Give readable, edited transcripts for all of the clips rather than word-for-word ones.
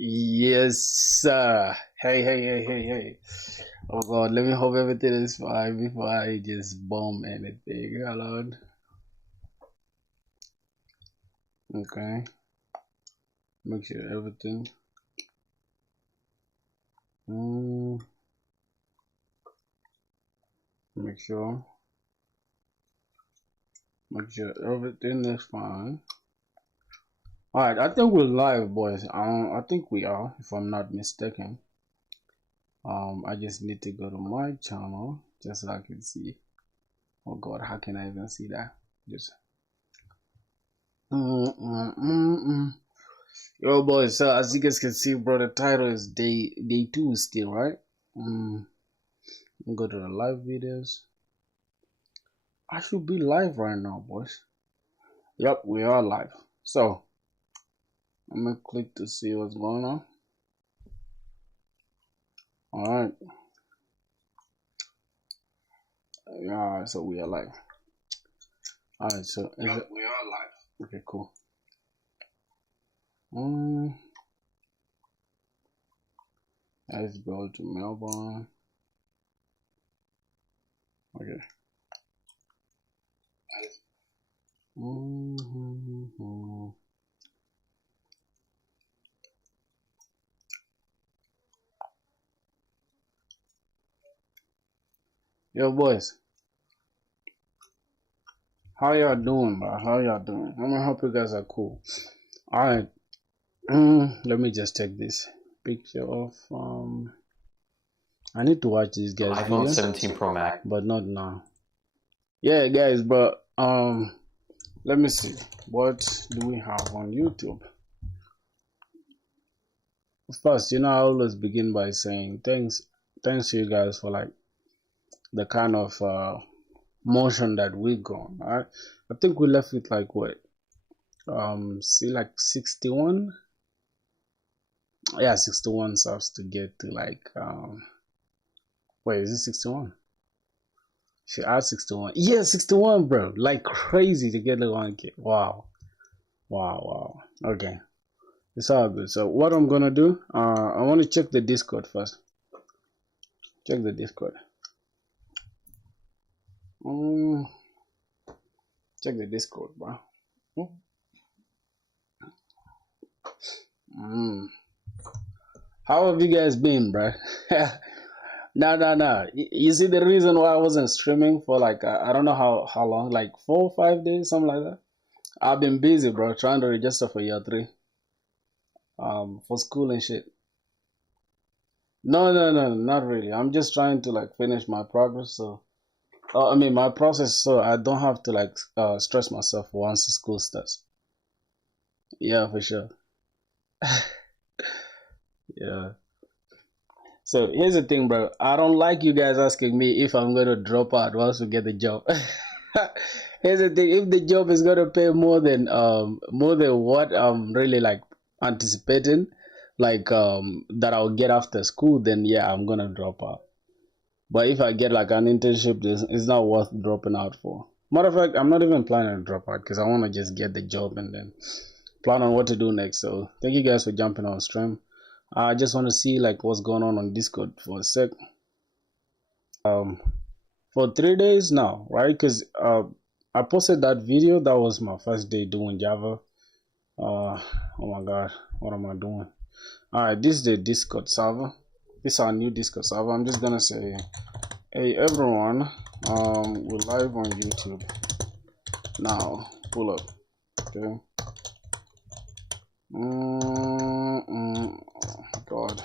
Yes, sir. Hey. Oh God, let me hope everything is fine before I just bomb anything. Hello. Okay. Make sure everything. Mm, make sure. Make sure everything is fine. Alright, I think we're live, boys. I think we are, if I'm not mistaken. I just need to go to my channel just so I can see. Oh God, how can I even see that? Just. Yo, boys. So as you guys can see, bro, the title is day 2 still, right? Go to the live videos. I should be live right now, boys. Yep, we are live. So I'm gonna click to see what's going on. All right. Yeah, so we are live. All right, so we are live. Okay, cool. Let's go to Melbourne. Okay. Yo, boys. How y'all doing, bro? How y'all doing? I'm gonna hope you guys are cool. All right. Let me just take this picture of I need to watch this guy's iPhone video, 17 Pro Max, but not now. Yeah, guys, but let me see. What do we have on YouTube? First, I always begin by saying thanks to you guys for like the kind of motion that we've gone. All right, I think we left with like what see like 61. Yeah, 61 subs to get to like wait, is it 61? She add 61. Yeah, 61, bro. Like crazy to get the 1K. Wow. Okay. It's all good. So what I'm gonna do, I want to check the Discord first. Check the Discord. Check the Discord, bro. How have you guys been, bro? No. You see the reason why I wasn't streaming for like I don't know how long, like 4 or 5 days, something like that. I've been busy, bro, trying to register for year 3, for school and shit. No, not really. I'm just trying to like finish my progress, so I mean my process, so I don't have to like stress myself once the school starts. Yeah, for sure. Yeah. So here's the thing, bro. I don't like you guys asking me if I'm gonna drop out once we get the job. Here's the thing: if the job is gonna pay more than what I'm really like anticipating, like that I'll get after school, then yeah, I'm gonna drop out. But if I get like an internship, it's not worth dropping out for. Matter of fact, I'm not even planning to drop out because I want to just get the job and then plan on what to do next. So thank you guys for jumping on stream. I just want to see like what's going on Discord for a sec. For 3 days now, right? Because I posted that video. That was my first day doing Java. Oh my God, what am I doing? All right, this is the Discord server. This is our new Discord server. I'm just gonna say, hey everyone, we're live on YouTube now. Pull up, okay. God,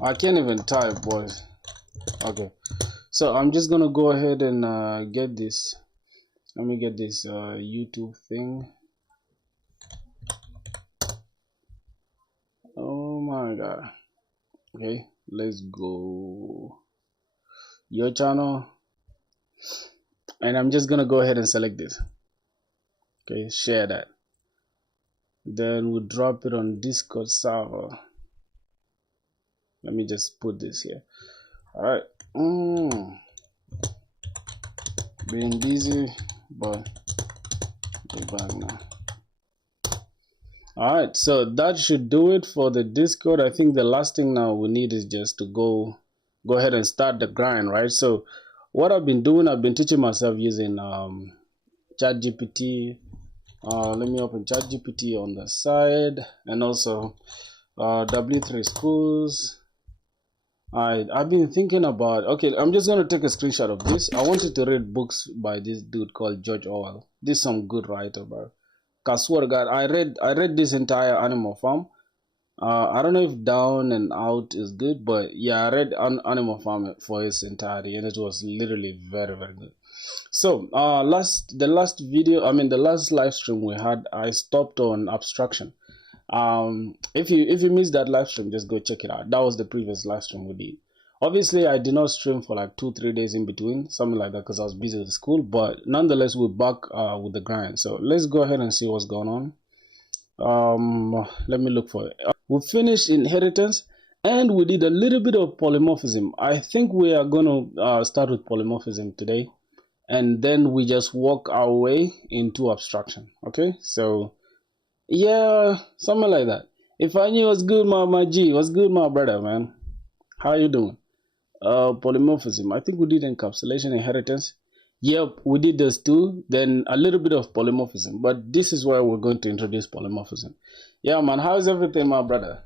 I can't even type, boys. Okay, so I'm just gonna go ahead and get this. Let me get this YouTube thing. Oh my God. Okay, let's go. Your channel, and I'm just gonna go ahead and select this. Okay, share that. Then we'll drop it on Discord server. Let me just put this here. All right. Being busy, but we're back now. All right, so that should do it for the Discord. I think the last thing now we need is just to go ahead and start the grind, right? So what I've been doing, I've been teaching myself using ChatGPT. Let me open ChatGPT on the side, and also W3 Schools. I've been thinking about, okay, I'm just going to take a screenshot of this. I wanted to read books by this dude called George Orwell. This is some good writer, bro. I swear to God, I read this entire Animal Farm. I don't know if Down and Out is good, but yeah, I read Animal Farm for its entirety, and it was literally very, very good. So, the last live stream we had, I stopped on abstraction. If you missed that live stream, just go check it out. That was the previous live stream we did. Obviously, I did not stream for like 2-3 days in between, something like that, because I was busy with school. But nonetheless, we're back with the grind. So let's go ahead and see what's going on. Let me look for it. We finished inheritance, and we did a little bit of polymorphism. I think we are gonna start with polymorphism today, and then we just walk our way into abstraction. Okay, so yeah, something like that. If I knew what's good, my G, what's good, my brother, man? How you doing? Polymorphism. I think we did encapsulation, inheritance. Yep, we did those two. Then a little bit of polymorphism. But this is where we're going to introduce polymorphism. Yeah, man. How's everything, my brother?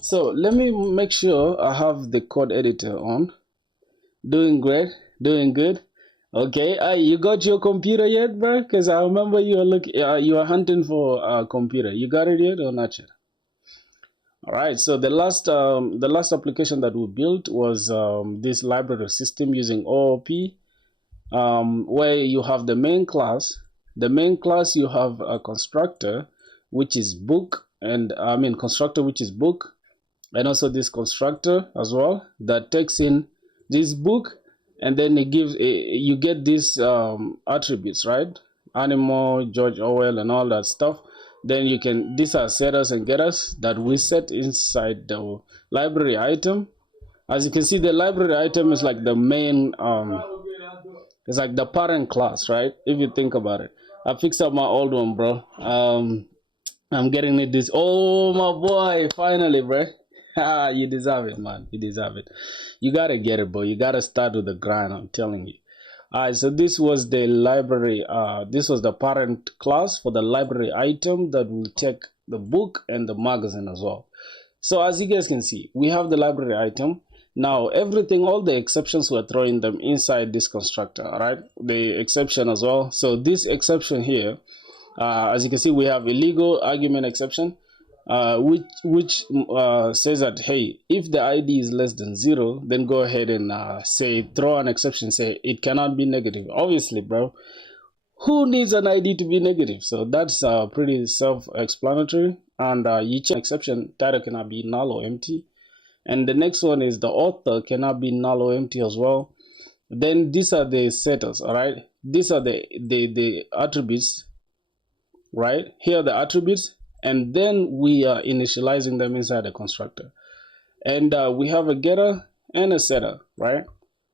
So let me make sure I have the code editor on. Doing great. Doing good. Okay. You got your computer yet, bro? Because I remember you were you were hunting for a computer. You got it yet or not yet? All right, so the last application that we built was this library system using OOP, where you have the main class. The main class, you have a constructor, which is book, and constructor, which is book, and also this constructor as well that takes in this book, and then it gives you get these attributes, right? Animal, George Orwell, and all that stuff. Then you can, these are setters and getters that we set inside the library item. As you can see, the library item is like the main, it's like the parent class, right? If you think about it. I fixed up my old one, bro. I'm getting it this, oh my boy, finally, bro. You deserve it, man. You deserve it. You gotta get it, bro. You gotta start with the grind, I'm telling you. Alright, so this was the library, this was the parent class for the library item that will take the book and the magazine as well. So as you guys can see, we have the library item. Now everything, all the exceptions, we're throwing them inside this constructor, alright? The exception as well. So this exception here, as you can see, we have illegal argument exception. Which says that, hey, if the ID is less than 0, then go ahead and throw an exception, say it cannot be negative. Obviously, bro, who needs an ID to be negative? So that's pretty self-explanatory. And you check exception, title cannot be null or empty. And the next one is the author cannot be null or empty as well. Then these are the setters, all right? These are the attributes, right? Here are the attributes. And then we are initializing them inside the constructor. And we have a getter and a setter, right?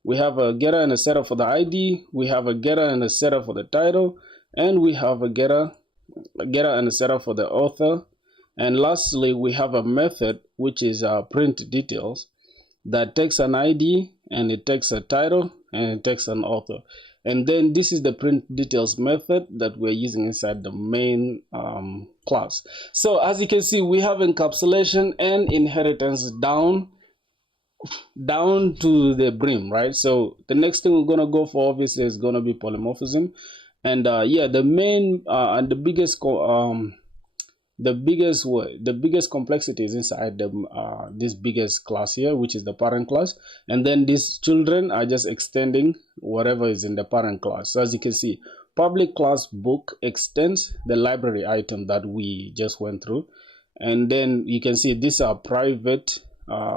We have a getter and a setter for the ID. We have a getter and a setter for the title. And we have a getter and a setter for the author. And lastly, we have a method, which is print details, that takes an ID and it takes a title and it takes an author. And then this is the print details method that we're using inside the main class. So as you can see, we have encapsulation and inheritance down to the brim, right? So the next thing we're going to go for, obviously, is going to be polymorphism. And yeah, the main and the biggest complexity is inside this biggest class here, which is the parent class. And then these children are just extending whatever is in the parent class. So as you can see, public class book extends the library item that we just went through. And then you can see these are private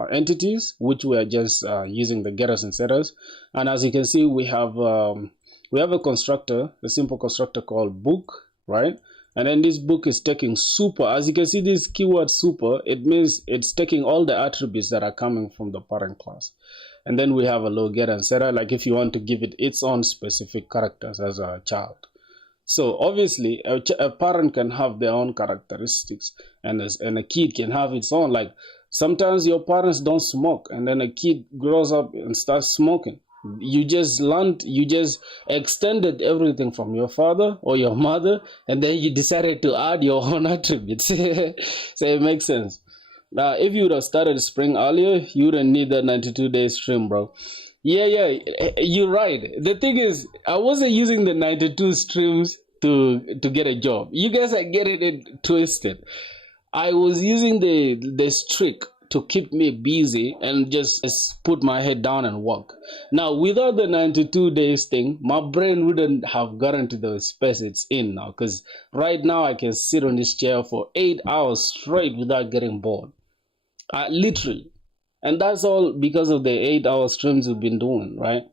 entities, which we are just using the getters and setters. And as you can see, we have a constructor, a simple constructor called book, right? And then this book is taking super. As you can see, this keyword super, it means it's taking all the attributes that are coming from the parent class. And then we have a low getter and setter, like if you want to give it its own specific characters as a child. So obviously, a parent can have their own characteristics, and and a kid can have its own. Like sometimes your parents don't smoke, and then a kid grows up and starts smoking. You just extended everything from your father or your mother, and then you decided to add your own attributes. So it makes sense. If you would have started spring earlier, you wouldn't need that 92-day stream, bro. Yeah, yeah, you're right. The thing is, I wasn't using the 92 streams to get a job. You guys are getting it twisted. I was using the streak to keep me busy and just put my head down and work. Now, without the 92 days thing, my brain wouldn't have gotten to the space it's in now. Because right now, I can sit on this chair for 8 hours straight without getting bored. Literally. And that's all because of the 8 hour streams we've been doing, right?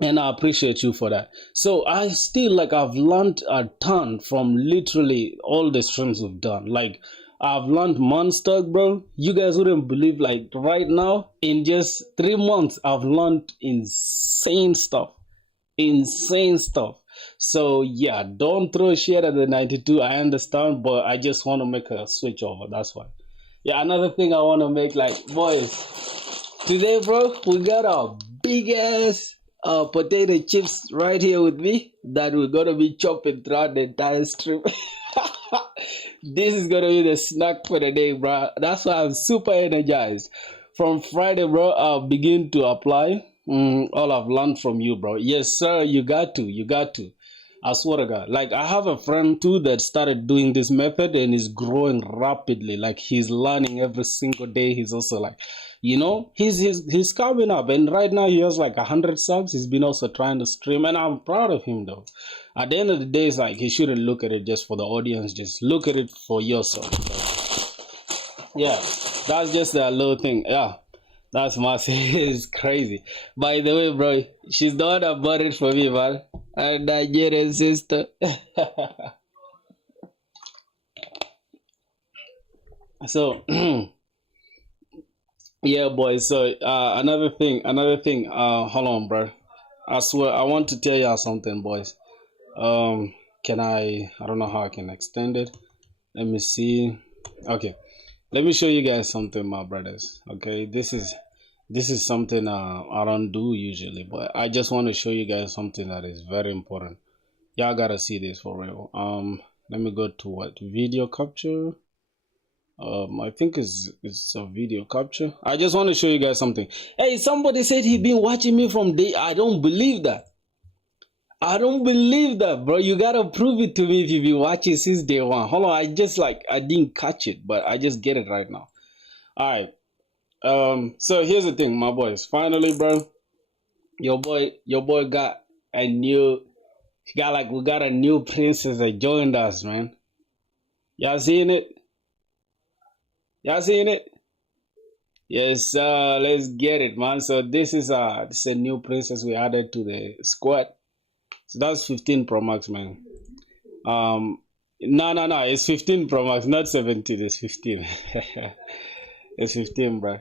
And I appreciate you for that. So I still like I've learned a ton from literally all the streams we've done. Like I've learned monster, bro. You guys wouldn't believe, like right now, in just 3 months, I've learned insane stuff. Insane stuff. So yeah, don't throw shit at the 92. I understand, but I just want to make a switch over. That's why. Yeah, another thing I want to make, like, boys, today, bro, we got a big ass potato chips right here with me that we're gonna be chopping throughout the entire stream. This is gonna be the snack for the day, bro. That's why I'm super energized. From Friday, bro, I'll begin to apply all I've learned from you, bro. Yes, sir, you got to. You got to. I swear to God. Like I have a friend too that started doing this method and is growing rapidly. Like he's learning every single day. He's also like, he's coming up, and right now he has like 100 subs. He's been also trying to stream, and I'm proud of him though. At the end of the day, it's like he shouldn't look at it just for the audience. Just look at it for yourself. So, yeah, that's just a little thing. Yeah. That's massive. It's crazy. By the way, bro, she's the one that bought it for me, man. Our Nigerian sister. So, yeah, boy. So, another thing. Hold on, bro. I swear, I want to tell y'all something, boys. Um, can I don't know how I can extend it. Let me see. Okay, let me show you guys something, my brothers. Okay, this is something I don't do usually, but I just want to show you guys something that is very important. Y'all gotta see this for real. Let me go to what video capture. I think it's a video capture. I just want to show you guys something. Hey, somebody said he been watching me from day. I don't believe that. I don't believe that, bro. You gotta prove it to me if you've been watching since day one. Hold on, I didn't catch it, but I just get it right now. All right. So here's the thing, my boys. Finally, bro, your boy got a new. We got a new princess that joined us, man. Y'all seeing it? Y'all seeing it? Yes, let's get it, man. So this is a new princess we added to the squad. So that's 15 Pro Max, man. No, it's 15 Pro Max, not 17. It's 15. It's 15, bro.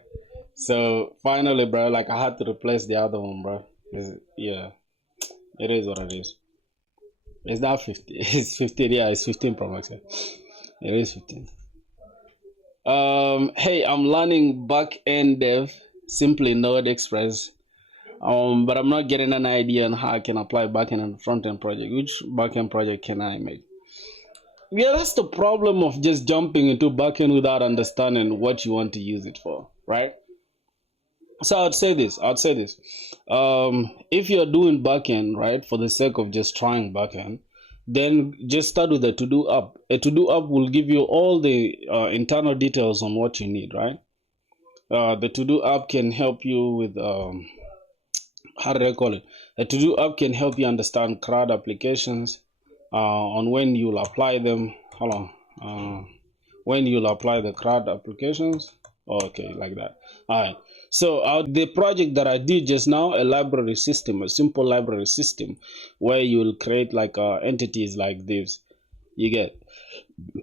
So finally, bro, like I had to replace the other one, bro. Yeah, it is what it is. It's not 50. It's 15. Yeah, it's 15 Pro Max. Yeah. It is 15. Hey, I'm learning back end dev, simply Node Express. But I'm not getting an idea on how I can apply backend and front end project. Which backend project can I make? Yeah, that's the problem of just jumping into backend without understanding what you want to use it for, right? So I'd say this. If you're doing backend, right, for the sake of just trying backend, then just start with a to-do app. A to-do app will give you all the internal details on what you need, right? The to-do app can help you with how do I call it? A to-do app can help you understand CRUD applications on when you'll apply them. Hold on. When you'll apply the CRUD applications. Okay, like that. All right. So the project that I did just now, a library system, a simple library system, where you'll create like entities like this. You get.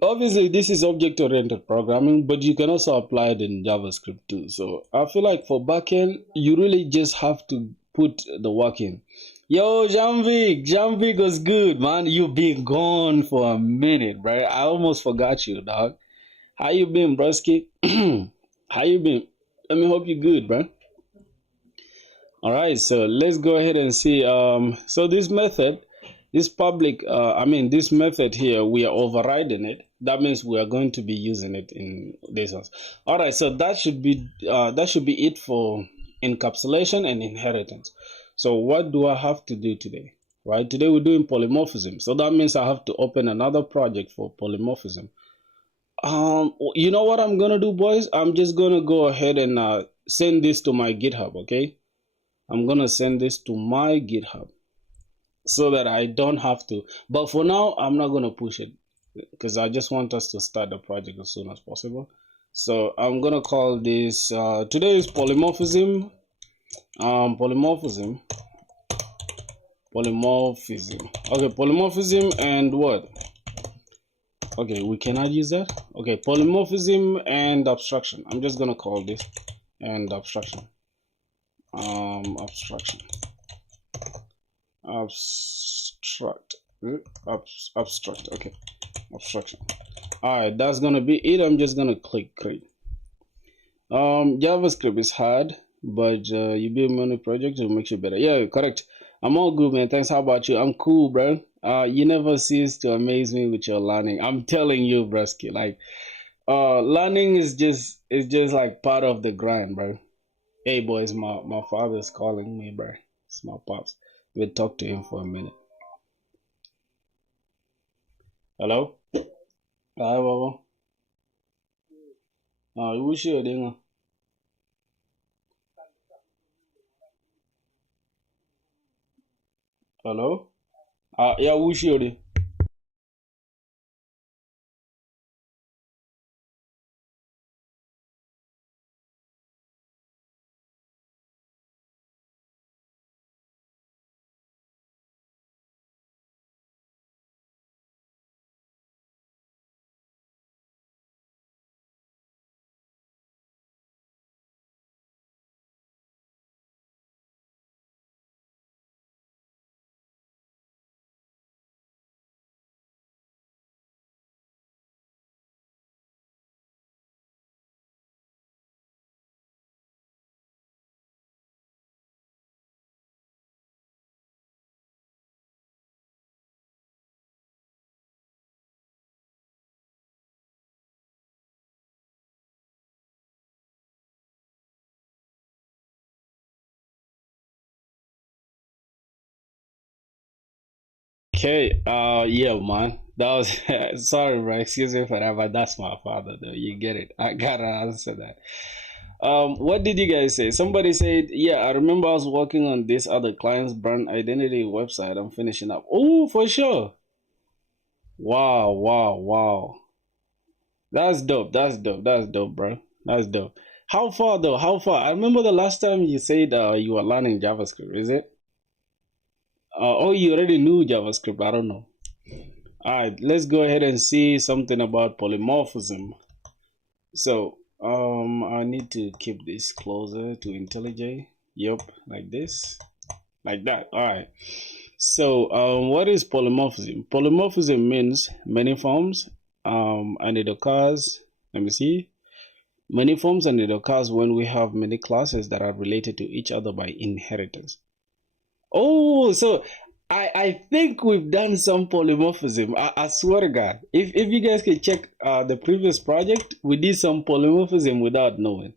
Obviously, this is object-oriented programming, but you can also apply it in JavaScript too. So I feel like for backend, you really just have to put the work in. Yo, Jamvik was good, man. You been gone for a minute, bro. I almost forgot you, dog. How you been, broski? How you been? Let me hope you good, bro. All right, so let's go ahead and see. So this method, this public, this method here, we are overriding it. That means we are going to be using it in this one. All right, so that should be it for encapsulation and inheritance. So what do I have to do today? Right, today we're doing polymorphism. So that means I have to open another project for polymorphism. You know what I'm gonna do, boys? I'm just gonna go ahead and send this to my GitHub, okay? I'm gonna send this to my GitHub so that I don't have to. But for now, I'm not gonna push it because I just want us to start the project as soon as possible. So I'm gonna call this today is polymorphism. Polymorphism. Polymorphism. Okay, polymorphism and what? Okay, we cannot use that. Okay, polymorphism and abstraction. I'm just gonna call this and abstraction. Abstraction. Abstract. Abstract. Okay, abstraction. All right, that's gonna be it. I'm just gonna click create. JavaScript is hard, but you build many projects, it makes you better. Yeah, correct. I'm all good, man. Thanks. How about you? I'm cool, bro. You never cease to amaze me with your learning. I'm telling you, Brusky. Like, learning is just like part of the grind, bro. Hey, boys, my father's calling me, bro. It's my pops. We'll talk to him for a minute. Hello? Hi, Baba. Wish you a ding. Hello? Yeah, wish you a ding. Okay, yeah, man. That was sorry, bro. Excuse me for that, but that's my father, though. You get it. I gotta answer that. What did you guys say? Somebody said, yeah, I remember I was working on this other client's brand identity website. I'm finishing up. Oh, for sure. Wow, wow, wow. That's dope. That's dope. That's dope, bro. That's dope. How far though? How far? I remember the last time you said you were learning JavaScript. Is it? Oh, you already knew JavaScript. I don't know. All right, let's go ahead and see something about polymorphism. So, I need to keep this closer to IntelliJ. Yep, like this, like that. All right. So, what is polymorphism? Polymorphism means many forms, and it occurs. Let me see. Many forms, and it occurs when we have many classes that are related to each other by inheritance. Oh, so I think we've done some polymorphism. I swear to God, if you guys can check the previous project, we did some polymorphism without knowing.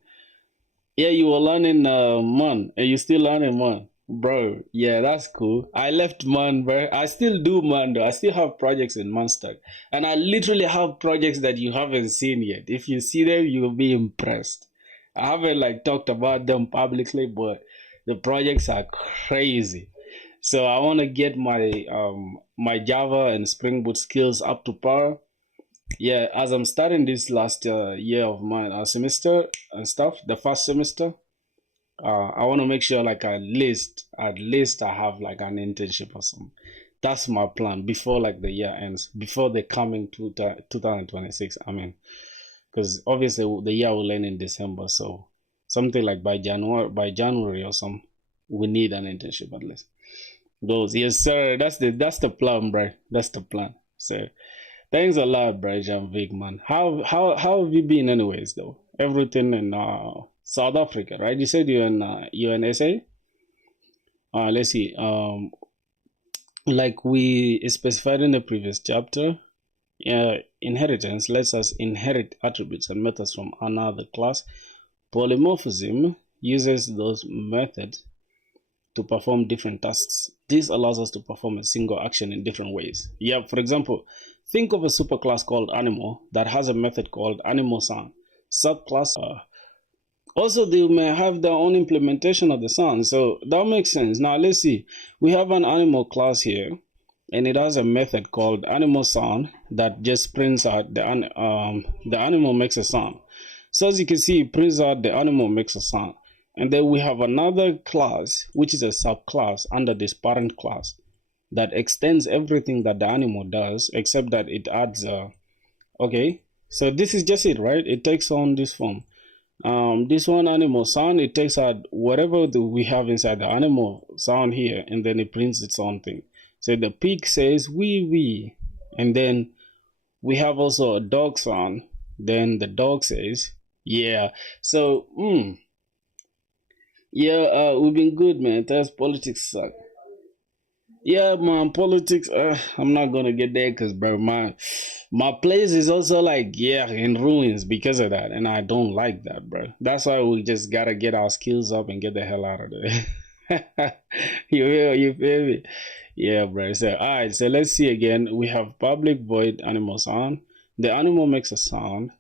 Yeah, you were learning Mon, and you still learning Mon, bro. Yeah, that's cool. I left Mon, bro. I still do Mon though. I still have projects in Monstack, and I literally have projects that you haven't seen yet. If you see them, you will be impressed. I haven't like talked about them publicly, but the projects are crazy. So I want to get my Java and Spring Boot skills up to par. Yeah, as I'm starting this last year of my semester and stuff, the first semester, I want to make sure like at least I have like an internship or something. That's my plan before like the year ends, before the coming 2026. I mean, because obviously the year will end in December, so something like by January or some, we need an internship at least. Goals. Yes, sir. That's the plan, bro. That's the plan. So thanks a lot, bro, Janvik, man. How have you been, anyways? Though everything in South Africa, right? You said you're in SA. Let's see. Like we specified in the previous chapter, inheritance lets us inherit attributes and methods from another class. Polymorphism uses those methods to perform different tasks. This allows us to perform a single action in different ways. Yeah, for example, think of a superclass called animal that has a method called animal sound. Subclass also they may have their own implementation of the sound, so that makes sense. Now let's see. We have an animal class here, and it has a method called animal sound that just prints out the animal makes a sound. So as you can see, it prints out the animal makes a sound. And then we have another class, which is a subclass under this parent class that extends everything that the animal does, except that it adds okay. So this is just it, right? It takes on this form. This one animal sound, it takes out whatever we have inside the animal sound here, and then it prints its own thing. So the pig says wee wee, and then we have also a dog sound. Then the dog says yeah. So yeah, we've been good, man. That's politics suck. Yeah, man, politics. I'm not gonna get there because, bro, my place is also like in ruins because of that, and I don't like that, bro. That's why we just gotta get our skills up and get the hell out of there. You feel me? Yeah, bro. So all right, so let's see again. We have public void animal sound. The animal makes a sound.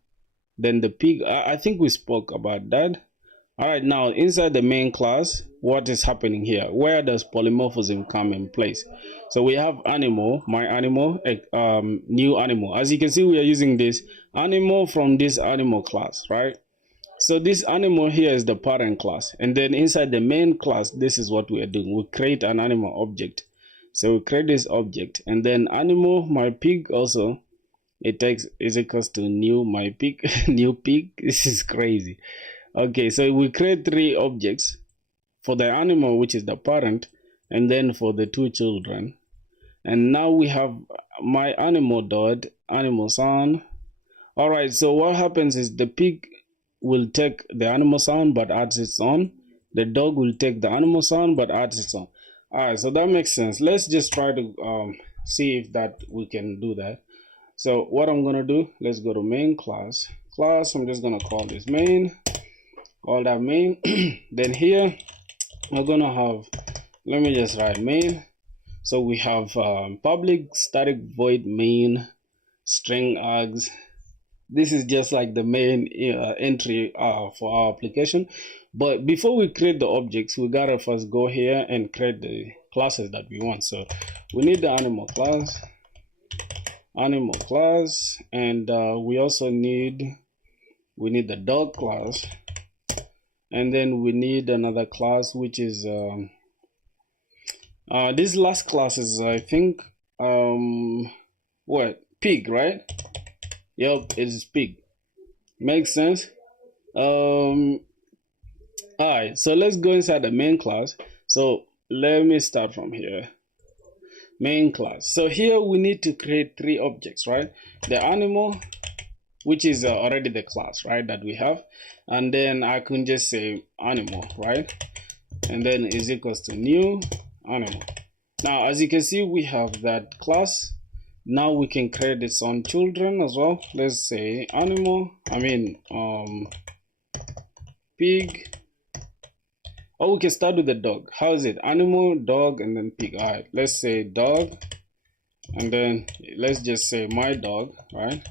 Then the pig. I think we spoke about that. All right, now inside the main class, what is happening here? Where does polymorphism come in place? So we have animal, my animal, new animal. As you can see, we are using this animal from this animal class, right? So this animal here is the parent class. And then inside the main class, this is what we are doing. We create an animal object. So we create this object. And then animal, my pig also, it takes is equals to new my pig, new pig. This is crazy. Okay, so we create three objects for the animal, which is the parent, and then for the two children. And now we have my animal dot animal sound. All right, so what happens is the pig will take the animal sound but adds its own. The dog will take the animal sound but adds its own. All right, so that makes sense. Let's just try to see if that we can do that. So what I'm gonna do, let's go to main class. I'm just gonna call this main. All that main. Then here we're gonna have, let me just write main. So we have public static void main string args. This is just like the main entry for our application. But before we create the objects, we gotta first go here and create the classes that we want. So we need the animal class, and we also need the dog class. And then we need another class, which is this last class is, I think, what, pig, right? Yep, it's pig. Makes sense. All right, so let's go inside the main class. So let me start from here. Main class. So here we need to create three objects, right? The animal, which is already the class, right, that we have. And then I can just say animal, right? And then is equals to new animal. Now, as you can see, we have that class. Now we can create its own children as well. Let's say animal, pig. Or we can start with the dog. How is it? Animal, dog, and then pig. All right, let's say dog. And then let's just say my dog, right?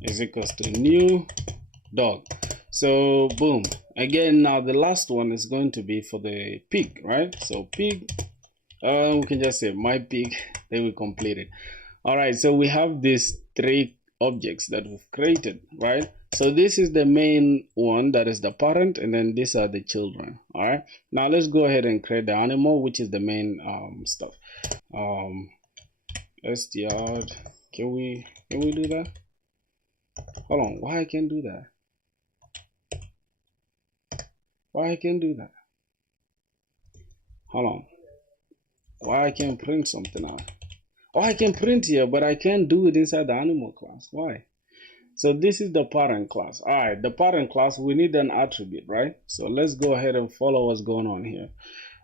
Is equals to new dog. So boom. Again, now the last one is going to be for the pig, right? So pig, we can just say my pig. Then we complete it. All right, so we have these three objects that we've created, right? So this is the main one, that is the parent, and then these are the children. All right, now let's go ahead and create the animal, which is the main stuff. Str, can we do that? Hold on, why I can't do that? Why I can't do that? Hold on. Why I can't print something out? Oh, I can print here, but I can't do it inside the animal class. Why? So this is the parent class. All right, the parent class, we need an attribute, right? So let's go ahead and follow what's going on here.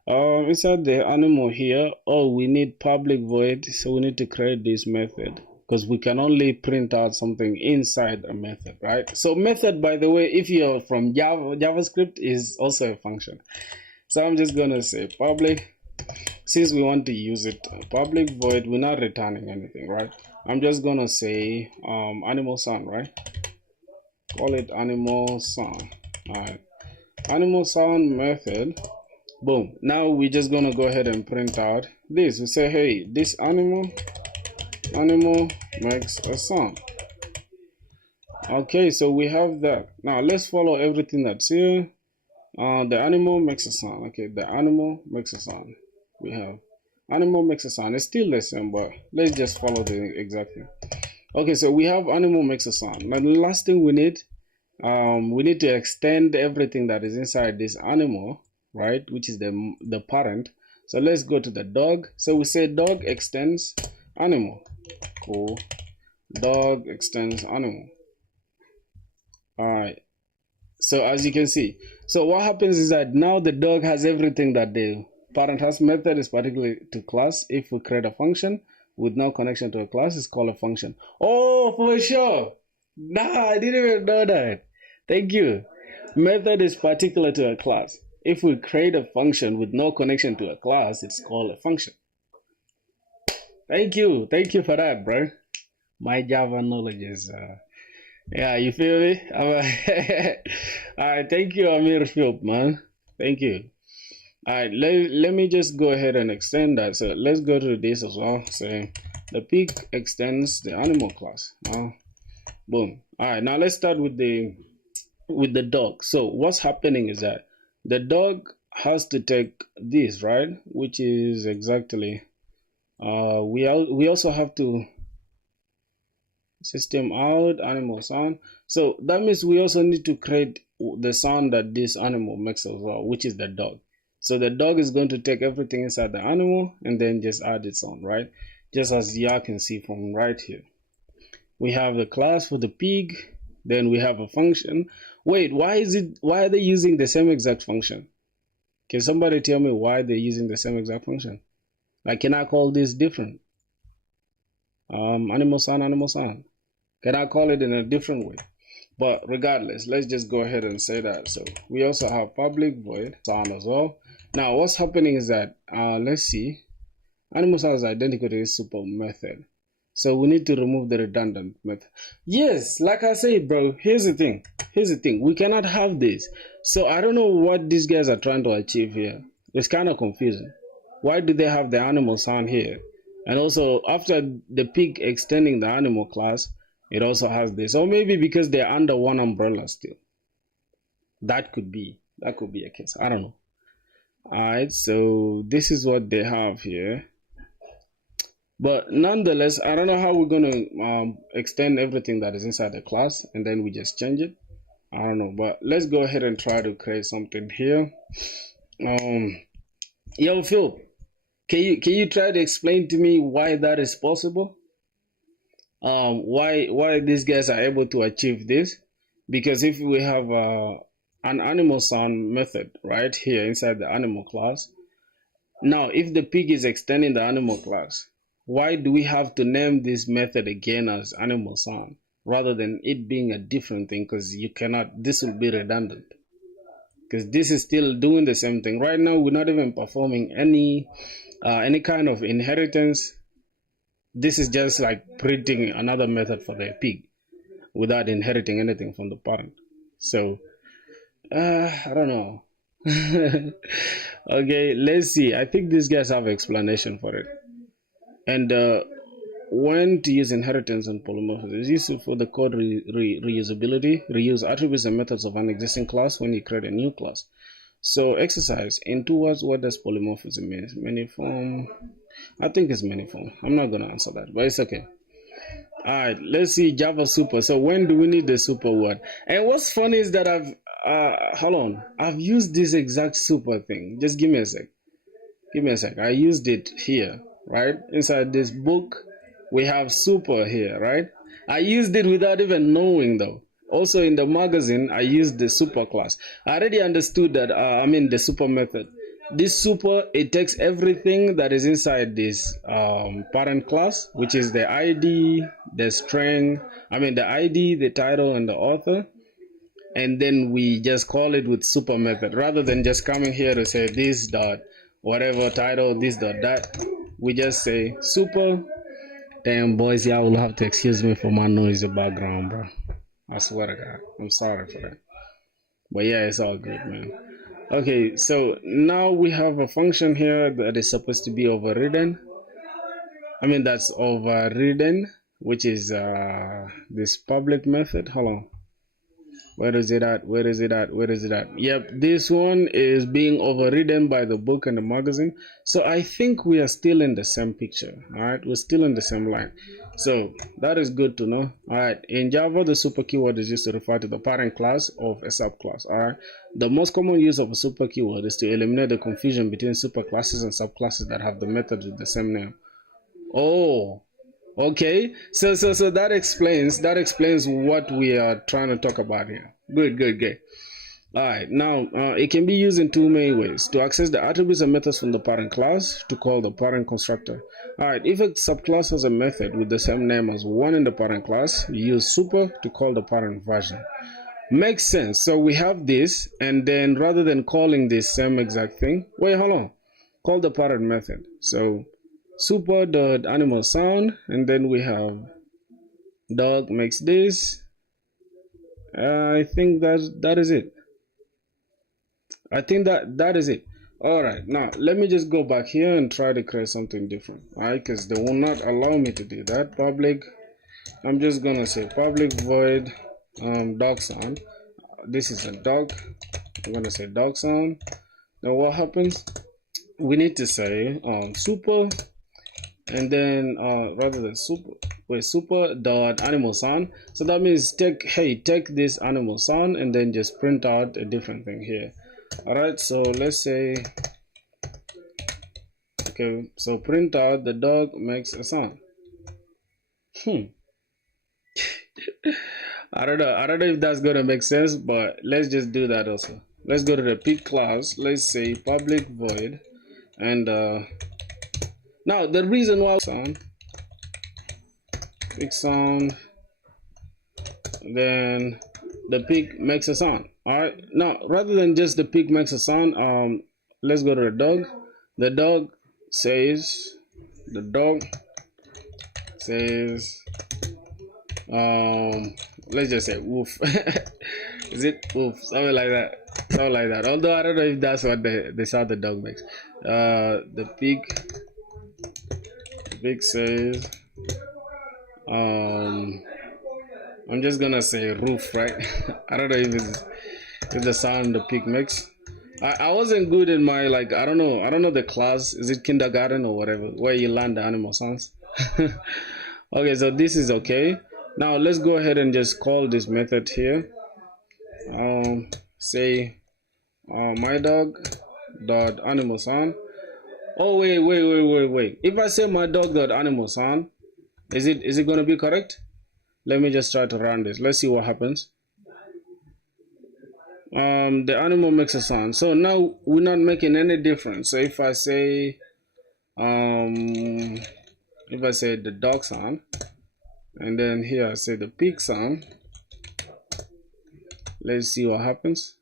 Inside the animal here, oh, we need public void. So we need to create this method because we can only print out something inside a method, right? So method, by the way, if you're from JavaScript, is also a function. So I'm just gonna say public, since we want to use it, public void, we're not returning anything, right? I'm just gonna say animal sound, right? Call it animal sound. All right, animal sound method. Boom. Now we're just gonna go ahead and print out this. We say, hey, this animal makes a sound. Okay, so we have that. Now let's follow everything that's here. The animal makes a sound. Okay, the animal makes a sound. We have animal makes a sound. It's still the same, but let's just follow the exact thing. Okay, so we have animal makes a sound. Now the last thing we need to extend everything that is inside this animal, right, which is the parent. So let's go to the dog. So we say dog extends animal. Cool. Dog extends animal. All right. So as you can see, so what happens is that now the dog has everything that the parent has. Method is particularly to class. If we create a function with no connection to a class, it's called a function. Oh, for sure. Nah, I didn't even know that. Thank you. Method is particular to a class. If we create a function with no connection to a class, it's called a function. Thank you for that, bro. My Java knowledge is yeah, you feel me? Alright, thank you, Amir Philp, man. Thank you. Alright, let me just go ahead and extend that. So let's go to this as well. So the pig extends the animal class. Boom. Alright, now let's start with the dog. So what's happening is that the dog has to take this, right? Which is exactly we also have to system out animal sound. So that means we also need to create the sound that this animal makes as well, which is the dog. So the dog is going to take everything inside the animal and then just add its own, right? Just as y'all can see from right here. We have the class for the pig, then we have a function. Wait, why are they using the same exact function? Can somebody tell me why they're using the same exact function? Like, can I call this different? Animal sound. Can I call it in a different way? But regardless, let's just go ahead and say that. So we also have public void sound as well. Now what's happening is that let's see, animal sound is identical to this super method. So we need to remove the redundant method. Yes, like I said, bro, here's the thing. We cannot have this. So I don't know what these guys are trying to achieve here. It's kind of confusing. Why do they have the animal sound here? And also after the pig extending the animal class, it also has this. Or maybe because they're under one umbrella still. That could be a case. I don't know. Alright, so this is what they have here. But nonetheless, I don't know how we're going to extend everything that is inside the class and then we just change it. I don't know, but let's go ahead and try to create something here. Yo, Phil, can you try to explain to me why that is possible? Why these guys are able to achieve this? Because if we have an animal sound method right here inside the animal class, now if the pig is extending the animal class, why do we have to name this method again as animal sound rather than it being a different thing? Because you cannot, this will be redundant, because this is still doing the same thing. Right now we're not even performing any kind of inheritance. This is just like printing another method for the pig without inheriting anything from the parent. So I don't know. Okay, let's see. I think these guys have an explanation for it. And when to use inheritance and polymorphism is useful for the code reusability. Reuse attributes and methods of an existing class when you create a new class. So exercise, in 2 words, what does polymorphism mean? Maniform. I think it's manifold. I'm not gonna answer that, but it's okay. Alright, let's see Java super. So when do we need the super word? And what's funny is that I've used this exact super thing. Just give me a sec. Give me a sec. I used it here, right? Inside this book, we have super here, right? I used it without even knowing though. Also in the magazine, I used the super class. I already understood that, the super method. This super, it takes everything that is inside this parent class, which is the ID, the string, the ID, the title, and the author. And then we just call it with super method rather than just coming here to say this dot whatever title, this dot that. We just say super. Damn, boys, y'all will have to excuse me for my noisy background, bro. I swear to God, I'm sorry for that. But yeah, it's all good, man. Okay, so now we have a function here that is supposed to be overridden. That's overridden, which is this public method. Hold on. Where is it at? Where is it at? Where is it at? Yep, this one is being overridden by the book and the magazine. So I think we are still in the same picture. All right, we're still in the same line. So that is good to know. All right, in Java, the super keyword is used to refer to the parent class of a subclass. All right, the most common use of a super keyword is to eliminate the confusion between superclasses and subclasses that have the methods with the same name. Oh, okay, so that explains what we are trying to talk about here. Good. All right, now it can be used in two main ways: to access the attributes and methods from the parent class, to call the parent constructor. All right, if a subclass has a method with the same name as one in the parent class, you use super to call the parent version. Makes sense. So we have this, and then rather than calling this same exact thing, wait, hold on, call the parent method. So super.animal sound, and then we have dog makes this. I think that is it. I think that is it. All right, now let me just go back here and try to create something different. All right, because they will not allow me to do that. Public, I'm just gonna say public void dog sound. This is a dog. I'm gonna say dog sound. Now what happens? We need to say super, and then rather than super dot animal sound. So that means take this animal sound and then just print out a different thing here. All right, so let's say, okay, so print out the dog makes a sound. I don't know if that's gonna make sense, but let's just do that also. Let's go to the pick class. Let's say public void, and now the reason why sound, pick sound, then the pig makes a sound. All right, now rather than just the pig makes a sound, let's go to the dog. The dog says let's just say woof. Is it woof? Something like that. Although I don't know if that's what the sound the dog makes. The pig says I'm just gonna say roof, right? I don't know if the sound the pig makes. I wasn't good in my, like, I don't know the class. Is it kindergarten or whatever where you learn the animal sounds? Okay, so this is okay. Now let's go ahead and just call this method here. Say my dog dot animal sound. Oh wait. If I say my dog dot animal sound, is it gonna be correct? Let me just try to run this. Let's see what happens. The animal makes a sound. So now we're not making any difference. So if I say the dog sound, and then here I say the pig sound, let's see what happens.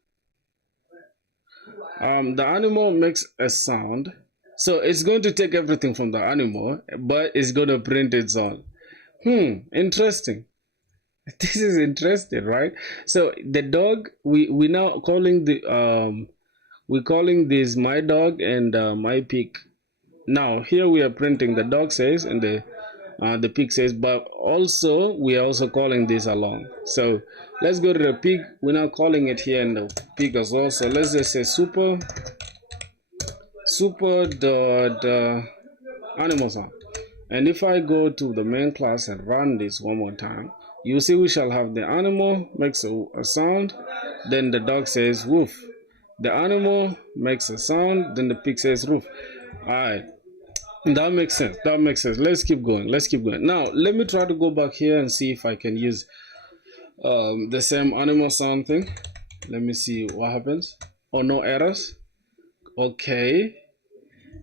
The animal makes a sound. So it's going to take everything from the animal, but it's going to print its own. Interesting. This is interesting, right? So the dog, we now calling the we're calling this my dog and my pig. Now here we are printing the dog says and the pig says, but also we are also calling this along. So let's go to the pig. We're now calling it here in the pig as well. So let's just say super dot animal sound. And if I go to the main class and run this one more time, you see we shall have the animal makes a sound, then the dog says woof. The animal makes a sound, then the pig says roof. All right. That makes sense. That makes sense. Let's keep going. Let's keep going. Now, let me try to go back here and see if I can use the same animal sound thing. Let me see what happens. Oh, no errors. Okay.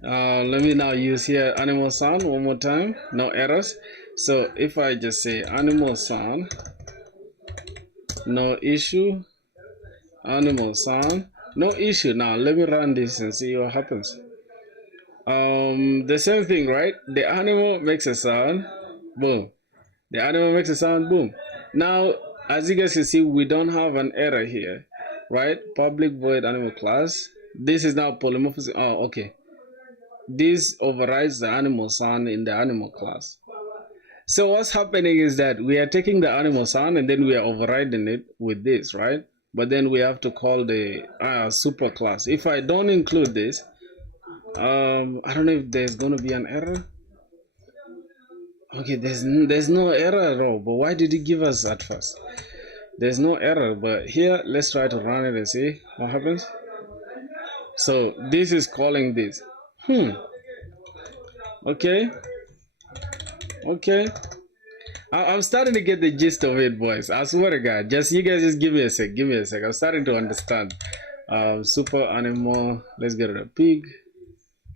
Let me now use here animal sound one more time. No errors. So if I just say animal sound, no issue. Animal sound, no issue. Now let me run this and see what happens. The same thing, right? The animal makes a sound, boom. The animal makes a sound, boom. Now, as you guys can see, we don't have an error here, right? Public void animal class. This is now polymorphism. Oh, okay. This overrides the animal sound in the animal class. So what's happening is that we are taking the animal sound and then we are overriding it with this, right? But then we have to call the super class. If I don't include this, I don't know if there's gonna be an error. Okay, there's no error at all. But why did it give us at first? There's no error. But here, let's try to run it and see what happens. So this is calling this. Okay. Okay. I'm starting to get the gist of it, boys. I swear to God. Just you guys, just give me a sec. Give me a sec. I'm starting to understand. Super animal. Let's get rid of pig.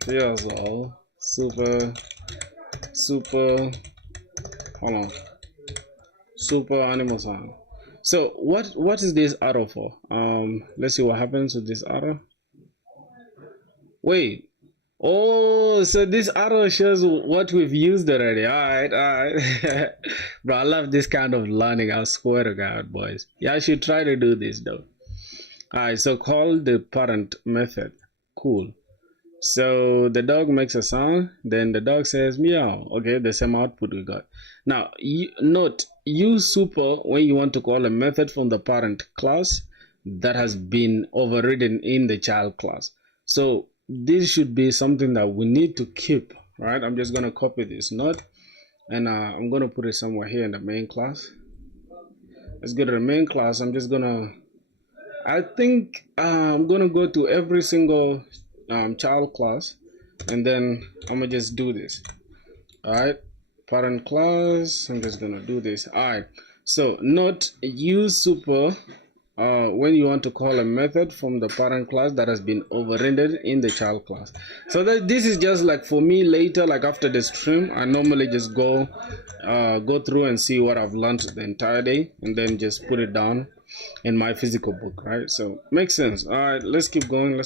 Here's all. Super. Hold on. Super animal sound. So what is this arrow for? Let's see what happens with this arrow. Wait. Oh, so this arrow shows what we've used already. Alright. Bro, I love this kind of learning. I swear to God, boys. Yeah, I should try to do this though. Alright, so call the parent method. Cool. So the dog makes a sound, then the dog says meow. Okay, the same output we got. Now, note, use super when you want to call a method from the parent class that has been overridden in the child class. So this should be something that we need to keep, right? I'm just going to copy this note and I'm going to put it somewhere here in the main class. Let's go to the main class. I'm just going to, I think I'm going to go to every single child class and then I'm gonna just do this. All right, parent class, I'm just gonna do this. All right, so note, use super when you want to call a method from the parent class that has been overridden in the child class. So that this is just like for me later, like after the stream, I normally just go through and see what I've learned the entire day and then just put it down in my physical book, right? So makes sense. All right, let's keep going.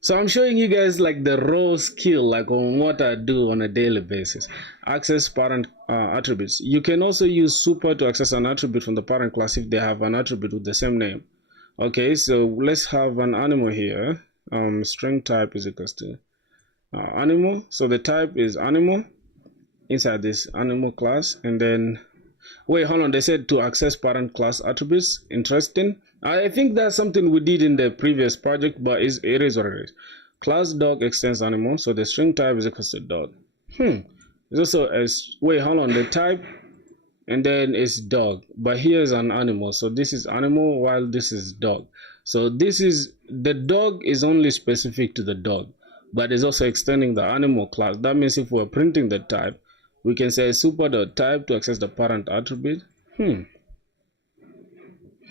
So I'm showing you guys like the raw skill, like on what I do on a daily basis. Access parent attributes. You can also use super to access an attribute from the parent class if they have an attribute with the same name. Okay, so let's have an animal here. String type is equals to animal. So the type is animal inside this animal class, and then wait, hold on. They said to access parent class attributes. Interesting. I think that's something we did in the previous project, but it is what it is. Class dog extends animal, so the string type is equals to dog. It's also wait, hold on. The type and then it's dog, but here is an animal, so this is animal while this is dog. So this is the dog is only specific to the dog, but it's also extending the animal class. That means if we're printing the type, we can say super.type to access the parent attribute.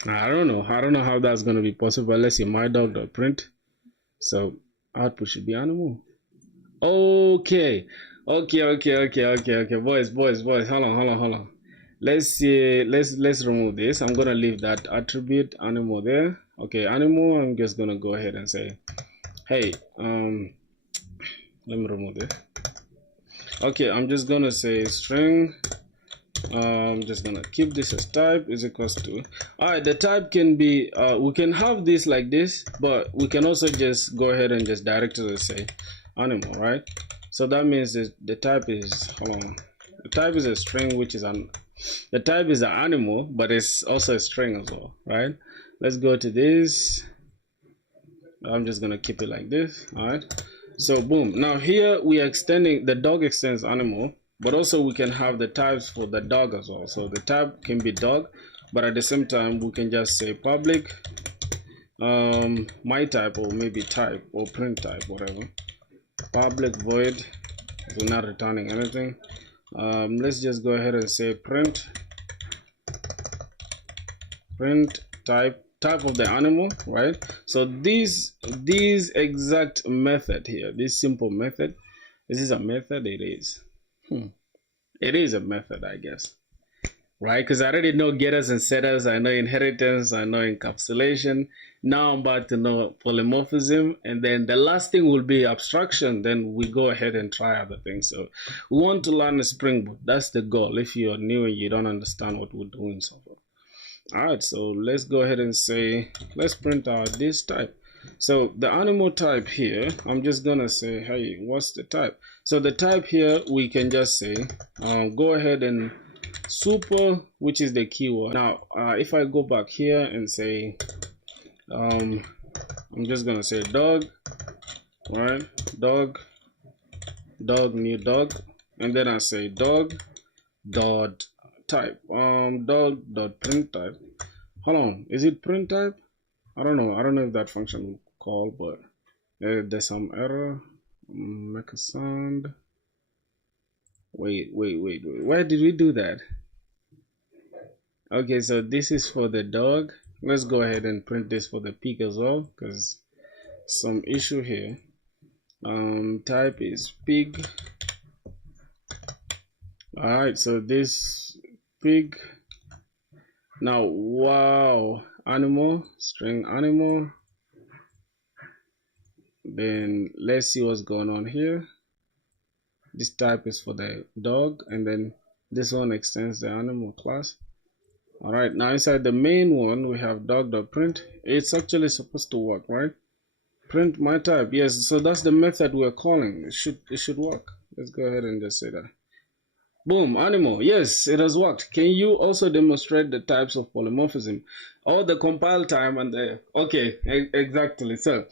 I don't know how that's going to be possible. Let's see, my dog.print. So output should be animal. Okay. Boys. Hold on. Let's see. Let's remove this. I'm gonna leave that attribute animal there. Okay, animal. I'm just gonna go ahead and say, hey, let me remove it. Okay, I'm just gonna say string. I'm just gonna keep this as type is equals to. All right, the type can be we can have this like this, but we can also just go ahead and just directly say animal, right? So that means the type is, hold on, the type is a string, which is the type is an animal, but it's also a string as well, right? Let's go to this. I'm just gonna keep it like this. All right, so boom. Now here we are extending, the dog extends animal, but also we can have the types for the dog as well. So the type can be dog, but at the same time we can just say public my type, or maybe type or print type, whatever. public void, we're not returning anything. Let's just go ahead and say print type of the animal, right? So this exact method here, this simple method, this is a method. It is it is a method, I guess, right? Because I already know getters and setters, I know inheritance, I know encapsulation. Now I'm about to know polymorphism, and then the last thing will be abstraction. Then we go ahead and try other things. So we want to learn a Spring Boot. That's the goal. If you're new and you don't understand what we're doing, so forth. All right, so let's go ahead and say, let's print out this type. So the animal type here, I'm just gonna say, hey, what's the type? So the type here, we can just say, go ahead and super, which is the keyword. Now, if I go back here and say, I'm just gonna say dog, right? Dog, new dog, and then I say dog dot type, dog dot print type. Hold on, is it print type? I don't know if that function will call, but there's some error. Make a sound. Wait, where did we do that? Okay, so this is for the dog. Let's go ahead and print this for the pig as well, because some issue here. Type is pig. All right, so this pig. Now, wow, animal, string animal. Then let's see what's going on here. This type is for the dog, and then this one extends the animal class. All right, now inside the main one, we have dog.print. It's actually supposed to work, right? Print my type. Yes, so that's the method we're calling. It should work. Let's go ahead and just say that. Boom, animal. Yes, it has worked. Can you also demonstrate the types of polymorphism? Oh, the compile time and the, okay, exactly. So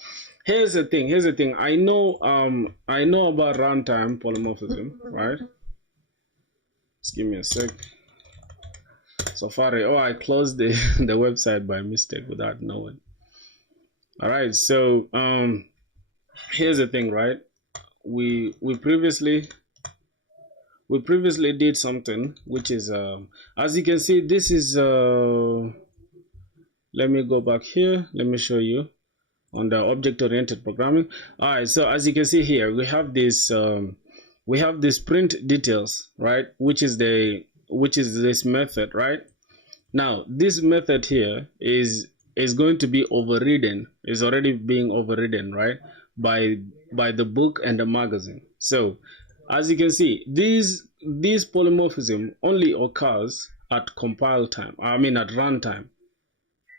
here's the thing. I know about runtime polymorphism, right? Just give me a sec. Safari. Oh, I closed the the website by mistake without knowing. All right, so here's the thing, right? We previously did something which is as you can see, this is let me go back here, let me show you on the object-oriented programming. All right, so as you can see here, we have this print details, right, which is this method, right? Now this method here is going to be overridden, is already being overridden, right, by the book and the magazine. So as you can see, this polymorphism only occurs at compile time, I mean at runtime,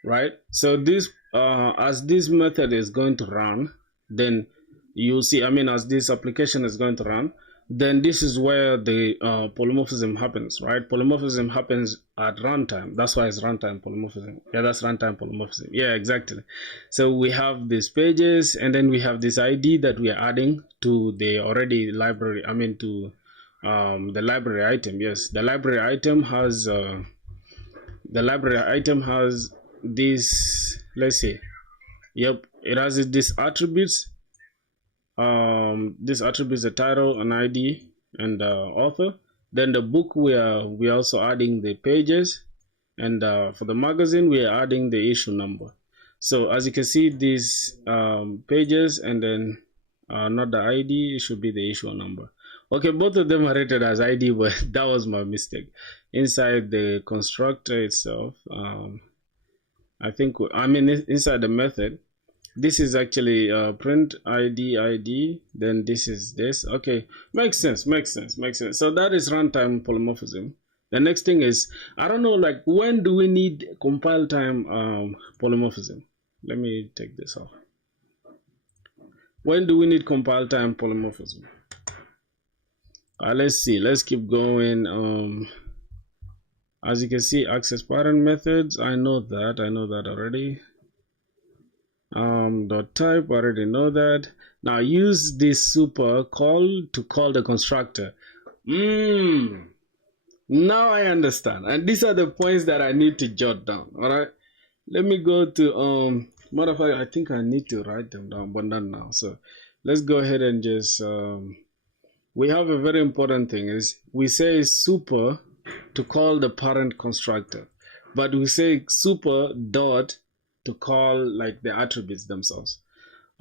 right? So this as this method is going to run, then you'll see, I mean as this application is going to run, then this is where the polymorphism happens, right? Polymorphism happens at runtime. That's why it's runtime polymorphism. Yeah, that's runtime polymorphism. Yeah, exactly. So we have these pages, and then we have this ID that we are adding to the already library. I mean to the library item. Yes, the library item has this. Let's see. Yep, it has these attributes. This attribute is the title, an ID, and author. Then the book, we are also adding the pages, and for the magazine we are adding the issue number. So as you can see, these pages, and then not the ID, it should be the issue number. Okay, both of them are rated as ID, but that was my mistake. Inside the constructor itself, I think, I mean inside the method, this is actually print ID, then this is this. Okay, makes sense. So that is runtime polymorphism. The next thing is, I don't know, like, when do we need compile time polymorphism? Let me take this off. When do we need compile time polymorphism? Let's see, let's keep going. As you can see, access pattern methods, I know that already. Dot type, I already know that. Now use this super call to call the constructor. Now I understand, and these are the points that I need to jot down. All right, let me go to matter of fact, I think I need to write them down, but not now. So let's go ahead and just we have a very important thing is we say super to call the parent constructor, but we say super dot to call like the attributes themselves.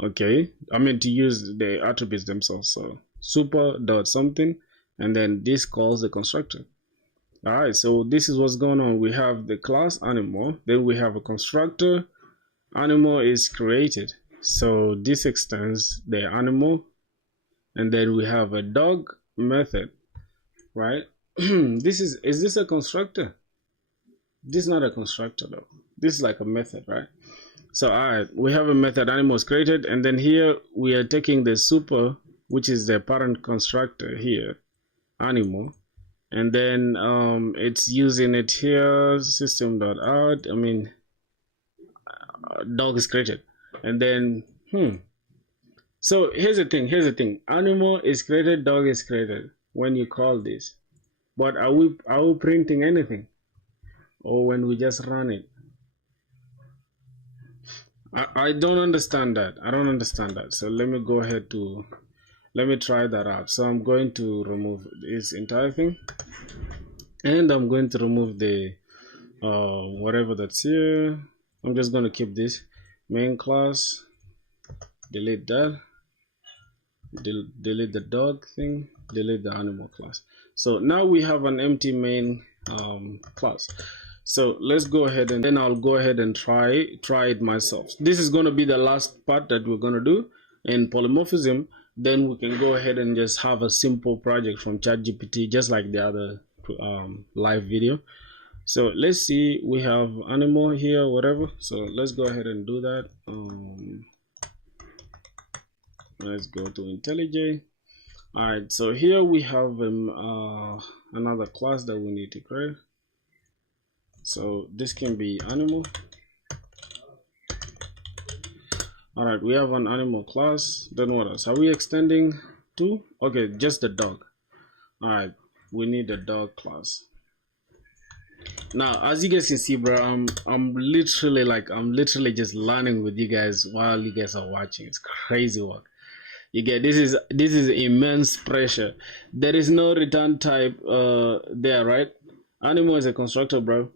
Okay, I mean to use the attributes themselves. So super dot something, and then this calls the constructor. All right, so this is what's going on. We have the class animal, then we have a constructor. Animal is created, so this extends the animal, and then we have a dog method, right? This is this a constructor? This is not a constructor though. This is like a method, right? So all right, we have a method animal is created, and then here we are taking the super, which is the parent constructor here, animal, and then it's using it here, system.out. I mean, dog is created, and then so here's the thing, animal is created, dog is created when you call this, but are we printing anything, or when we just run it? I don't understand that. I don't understand that. So let me go ahead to let me try that out. So I'm going to remove this entire thing, and I'm going to remove the whatever that's here. I'm just going to keep this main class, delete that, delete the dog thing, delete the animal class. So now we have an empty main class. So let's go ahead, and then I'll go ahead and try it myself. This is going to be the last part that we're going to do in polymorphism. Then we can go ahead and just have a simple project from ChatGPT, just like the other live video. So let's see, we have animal here, whatever. So let's go ahead and do that. Let's go to IntelliJ. All right, so here we have another class that we need to create. So this can be animal. All right, we have an animal class. Then what else are we extending to? Okay, just the dog. All right, we need a dog class. Now, as you guys can see, bro, I'm literally just learning with you guys while you guys are watching. It's crazy work. You get this is immense pressure. There is no return type there, right? Animal is a constructor, bro.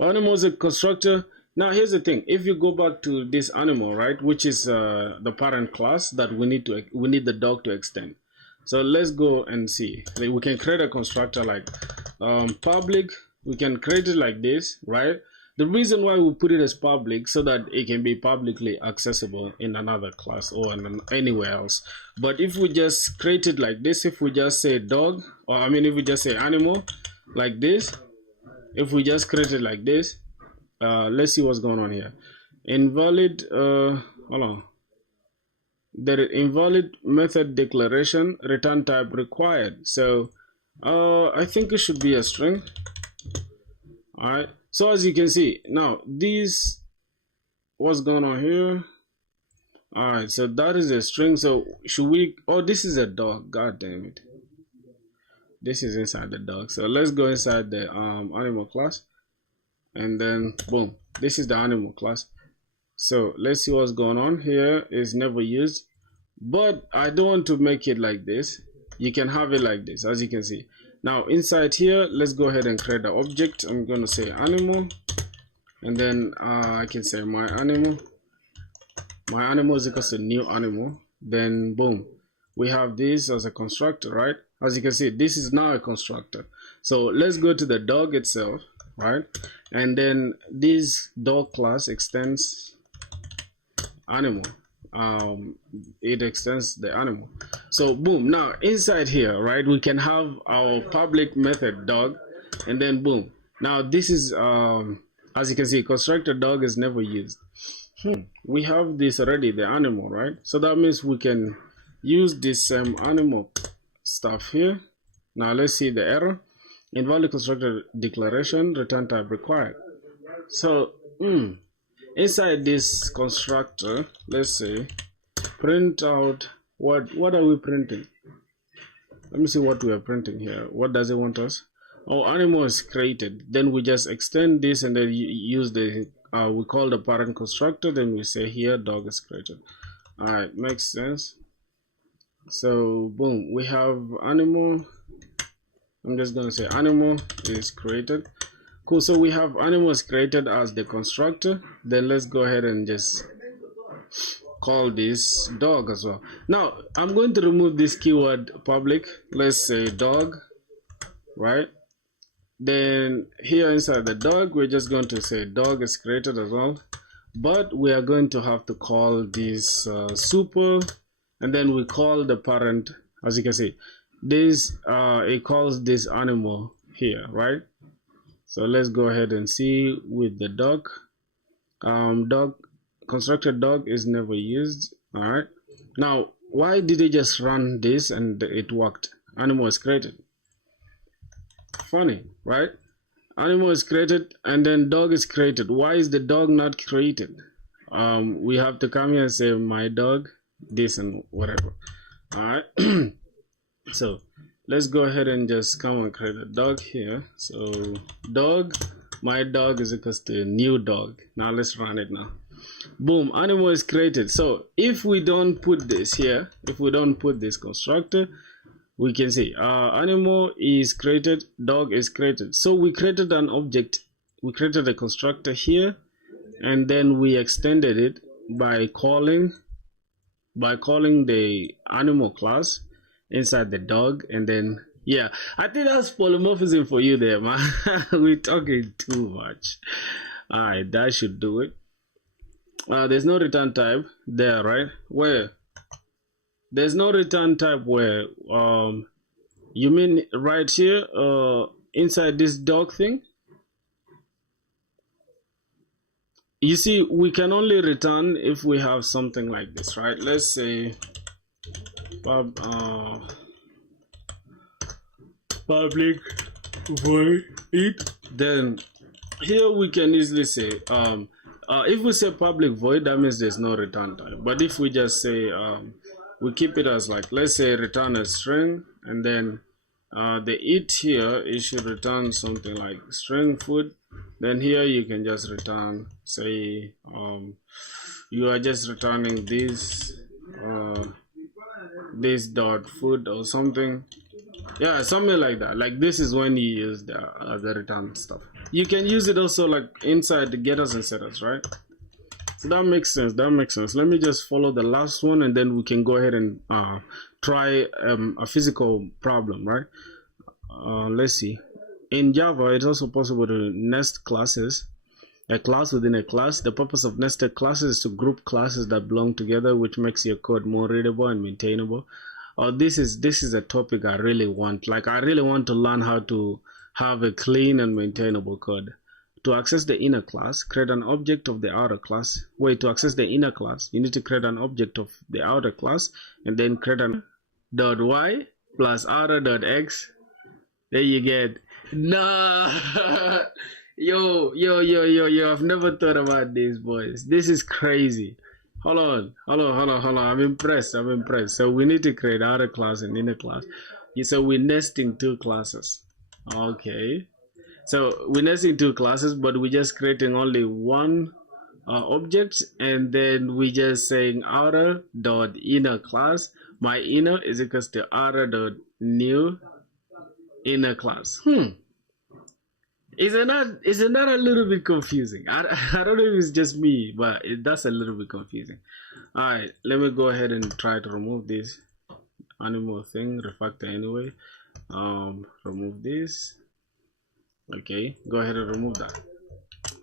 Animal is a constructor. Now here's the thing, if you go back to this animal, right, which is the parent class that we need the dog to extend. So let's go and see. We can create a constructor like public. We can create it like this, right? The reason why we put it as public, so that it can be publicly accessible in another class or anywhere else. But if we just create it like this, if we just say dog, or I mean if we just say animal like this, if we just create it like this, let's see what's going on here. Invalid, hold on. There is invalid method declaration, return type required. So I think it should be a string. All right, so as you can see now, this what's going on here. All right, so that is a string. So should we, oh, this is a dog, god damn it, this is inside the dog. So let's go inside the animal class, and then boom, this is the animal class. So let's see what's going on here. Is never used, but I don't want to make it like this. You can have it like this, as you can see. Now inside here, let's go ahead and create an object. I'm gonna say animal, and then I can say my animal is equals to new animal. Then boom, we have this as a constructor, right? As you can see, this is now a constructor. So let's go to the dog itself, right? And then this dog class extends animal. It extends the animal. So boom, now inside here, right, we can have our public method dog, and then boom, now this is as you can see, constructor dog is never used. We have this already, the animal, right? So that means we can use this same animal stuff here. Now let's see the error. Invalid constructor declaration, return type required. So inside this constructor, let's say print out what are we printing? Let me see what we are printing here. What does it want us? Oh, animal is created. Then we just extend this, and then use the we call the parent constructor. Then we say here dog is created. All right, makes sense. So boom, we have animal. I'm just gonna say animal is created. Cool. So we have animal is created as the constructor. Then let's go ahead and just call this dog as well. Now I'm going to remove this keyword public. Let's say dog, right? Then here inside the dog, we're just going to say dog is created as well, but we are going to have to call this super, and then we call the parent. As you can see, this it calls this animal here, right? So let's go ahead and see with the dog. Dog constructed dog is never used. All right. Now, why did they just run this and it worked? Animal is created. Funny, right? Animal is created and then dog is created. Why is the dog not created? We have to come here and say my dog, this and whatever. All right. So let's go ahead and just come and create a dog here. So dog, my dog is equals to new dog. Now let's run it now. Boom, animal is created. So if we don't put this here, if we don't put this constructor, we can see animal is created, dog is created. So we created an object, we created a constructor here, and then we extended it by calling the animal class inside the dog. And then yeah, I think that's polymorphism for you there, man. We're talking too much. All right, that should do it. There's no return type there, right? Where there's no return type where you mean right here inside this dog thing? You see, we can only return if we have something like this, right? Let's say public void it. Then here we can easily say if we say public void, that means there's no return type. But if we just say we keep it as like, let's say return a string, and then the it here, it should return something like string food. Then here you can just return, say you are just returning this this dot food or something. Yeah, something like that. Like this is when you use the return stuff. You can use it also like inside the getters and setters, right? So that makes sense. That makes sense. Let me just follow the last one, and then we can go ahead and try a physical problem, right? Let's see. In Java, it's also possible to nest classes, a class within a class. The purpose of nested classes is to group classes that belong together, which makes your code more readable and maintainable. This is a topic I really want. Like, I really want to learn how to have a clean and maintainable code. To access the inner class, create an object of the outer class. Wait, to access the inner class, you need to create an object of the outer class, and then create an .y plus outer.x. There you get. Nah. Yo, I've never thought about this, boys. This is crazy. Hold on. I'm impressed. So we need to create outer class and inner class. So we nest in two classes. Okay. So we're nesting two classes, but we're just creating only one object, and then we just saying outer dot inner class. My inner is equals to outer dot new inner class. Isn't that a little bit confusing? I don't know if it's just me, but that's a little bit confusing. All right, let me go ahead and try to remove this animal thing, refactor anyway. Remove this. Okay, go ahead and remove that.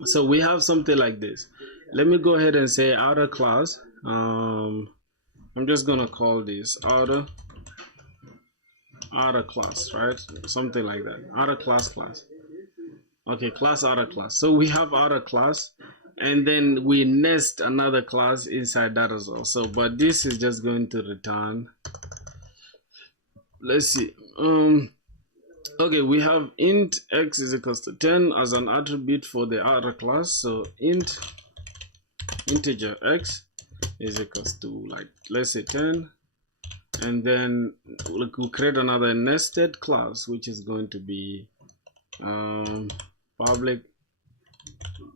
So we have something like this. Let me go ahead and say outer class. I'm just gonna call this outer class, right? Something like that. Outer class. Okay, class outer class. So we have outer class, and then we nest another class inside that as well. So, but this is just going to return. Let's see. Okay, we have int x is equals to 10 as an attribute for the outer class. So int integer x is equals to, like, let's say 10, and then we'll create another nested class, which is going to be public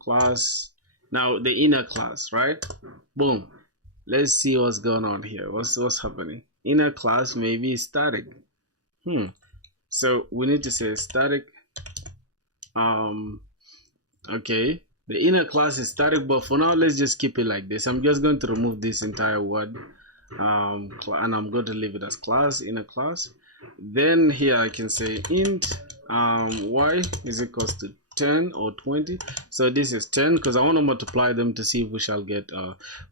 class. Now the inner class, right? Boom. Let's see what's going on here. What's happening? inner class maybe static. So we need to say static. Okay, the inner class is static, but for now let's just keep it like this. I'm just going to remove this entire word, and I'm going to leave it as class, inner class. Then here I can say int y is equals to 10 or 20. So this is 10 because I want to multiply them to see if we shall get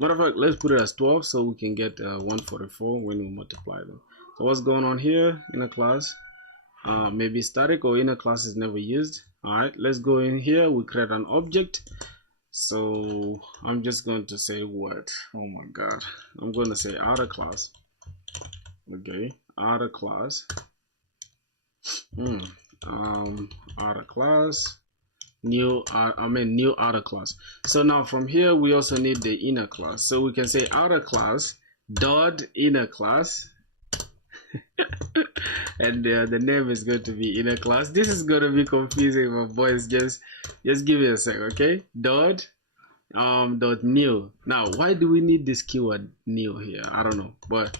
matter of fact, let's put it as 12 so we can get 144 when we multiply them. So what's going on here? Inner class, maybe static, or inner class is never used. All right, let's go in here. We create an object. So I'm just going to say what? Oh my god, I'm going to say outer class. Okay, outer class. Outer class, new outer class. So now from here we also need the inner class. So we can say outer class dot inner class. And the name is going to be inner class. This is going to be confusing, my boys. Just give me a sec, okay? Dot new. Now why do we need this keyword new here? I don't know, but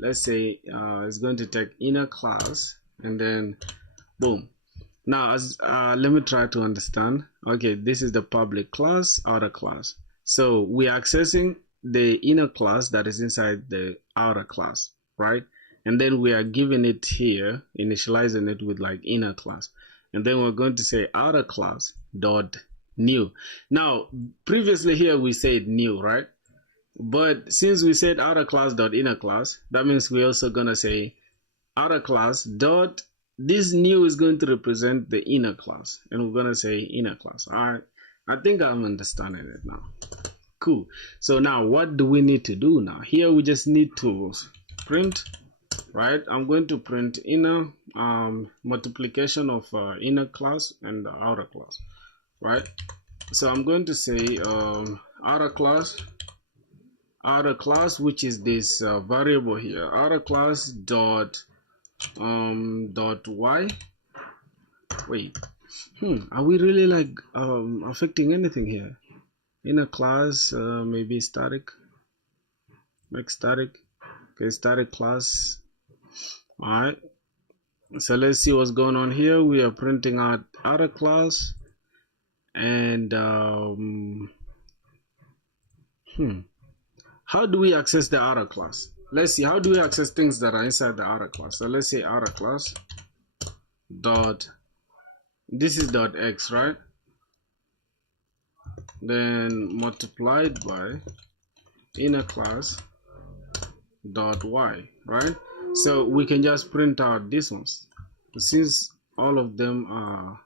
let's say it's going to take inner class, and then boom. Now as let me try to understand. Okay, this is the public class, outer class. So we are accessing the inner class that is inside the outer class, right? And then we are giving it here, initializing it with like inner class, and then we're going to say outer class dot new. Now previously here we said new, right? But since we said outer class dot inner class, that means we're also gonna say outer class dot, this new is going to represent the inner class, and we're gonna say inner class. All right, I think I'm understanding it now. Cool. So now what do we need to do now? Here we just need to print, right? I'm going to print inner multiplication of inner class and the outer class, right? So I'm going to say outer class, which is this variable here, outer class dot y. Wait, are we really like affecting anything here? Inner class, maybe static, make static. Okay, static class. All right, so let's see what's going on here. We are printing out outer class, and how do we access the outer class? Let's see, how do we access things that are inside the outer class? So let's say outer class dot, this is dot x, right? Then multiplied by inner class dot y, right? So we can just print out these ones since all of them are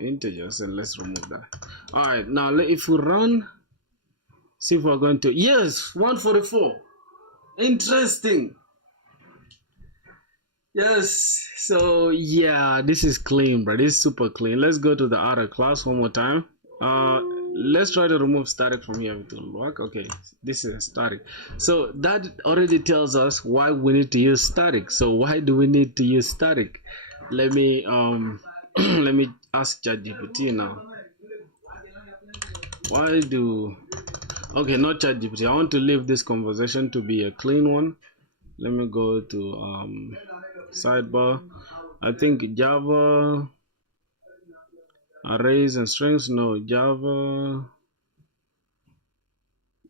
integers, and let's remove that. All right, now if we run, see if we're going to, yes, 144. Interesting. Yes, so yeah, this is clean, bro. This is super clean. Let's go to the outer class one more time. Let's try to remove static from here. It will work. Okay, this is static. So that already tells us why we need to use static. So why do we need to use static? Let me let me ask ChatGPT now. Why do, okay, not ChatGPT. I want to leave this conversation to be a clean one. Let me go to sidebar. I think Java arrays and strings. No, Java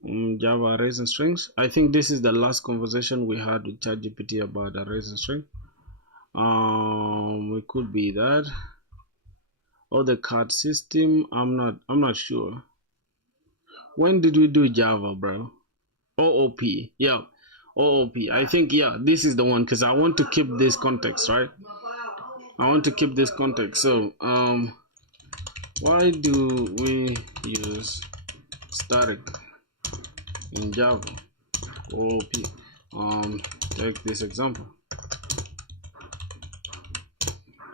arrays and strings. I think this is the last conversation we had with ChatGPT about arrays and strings. It could be that, or the card system. I'm not sure. When did we do Java, bro? OOP, yeah, OOP. I think, yeah, this is the one, because I want to keep this context, right? I want to keep this context. So why do we use static in Java? OOP. Take this example.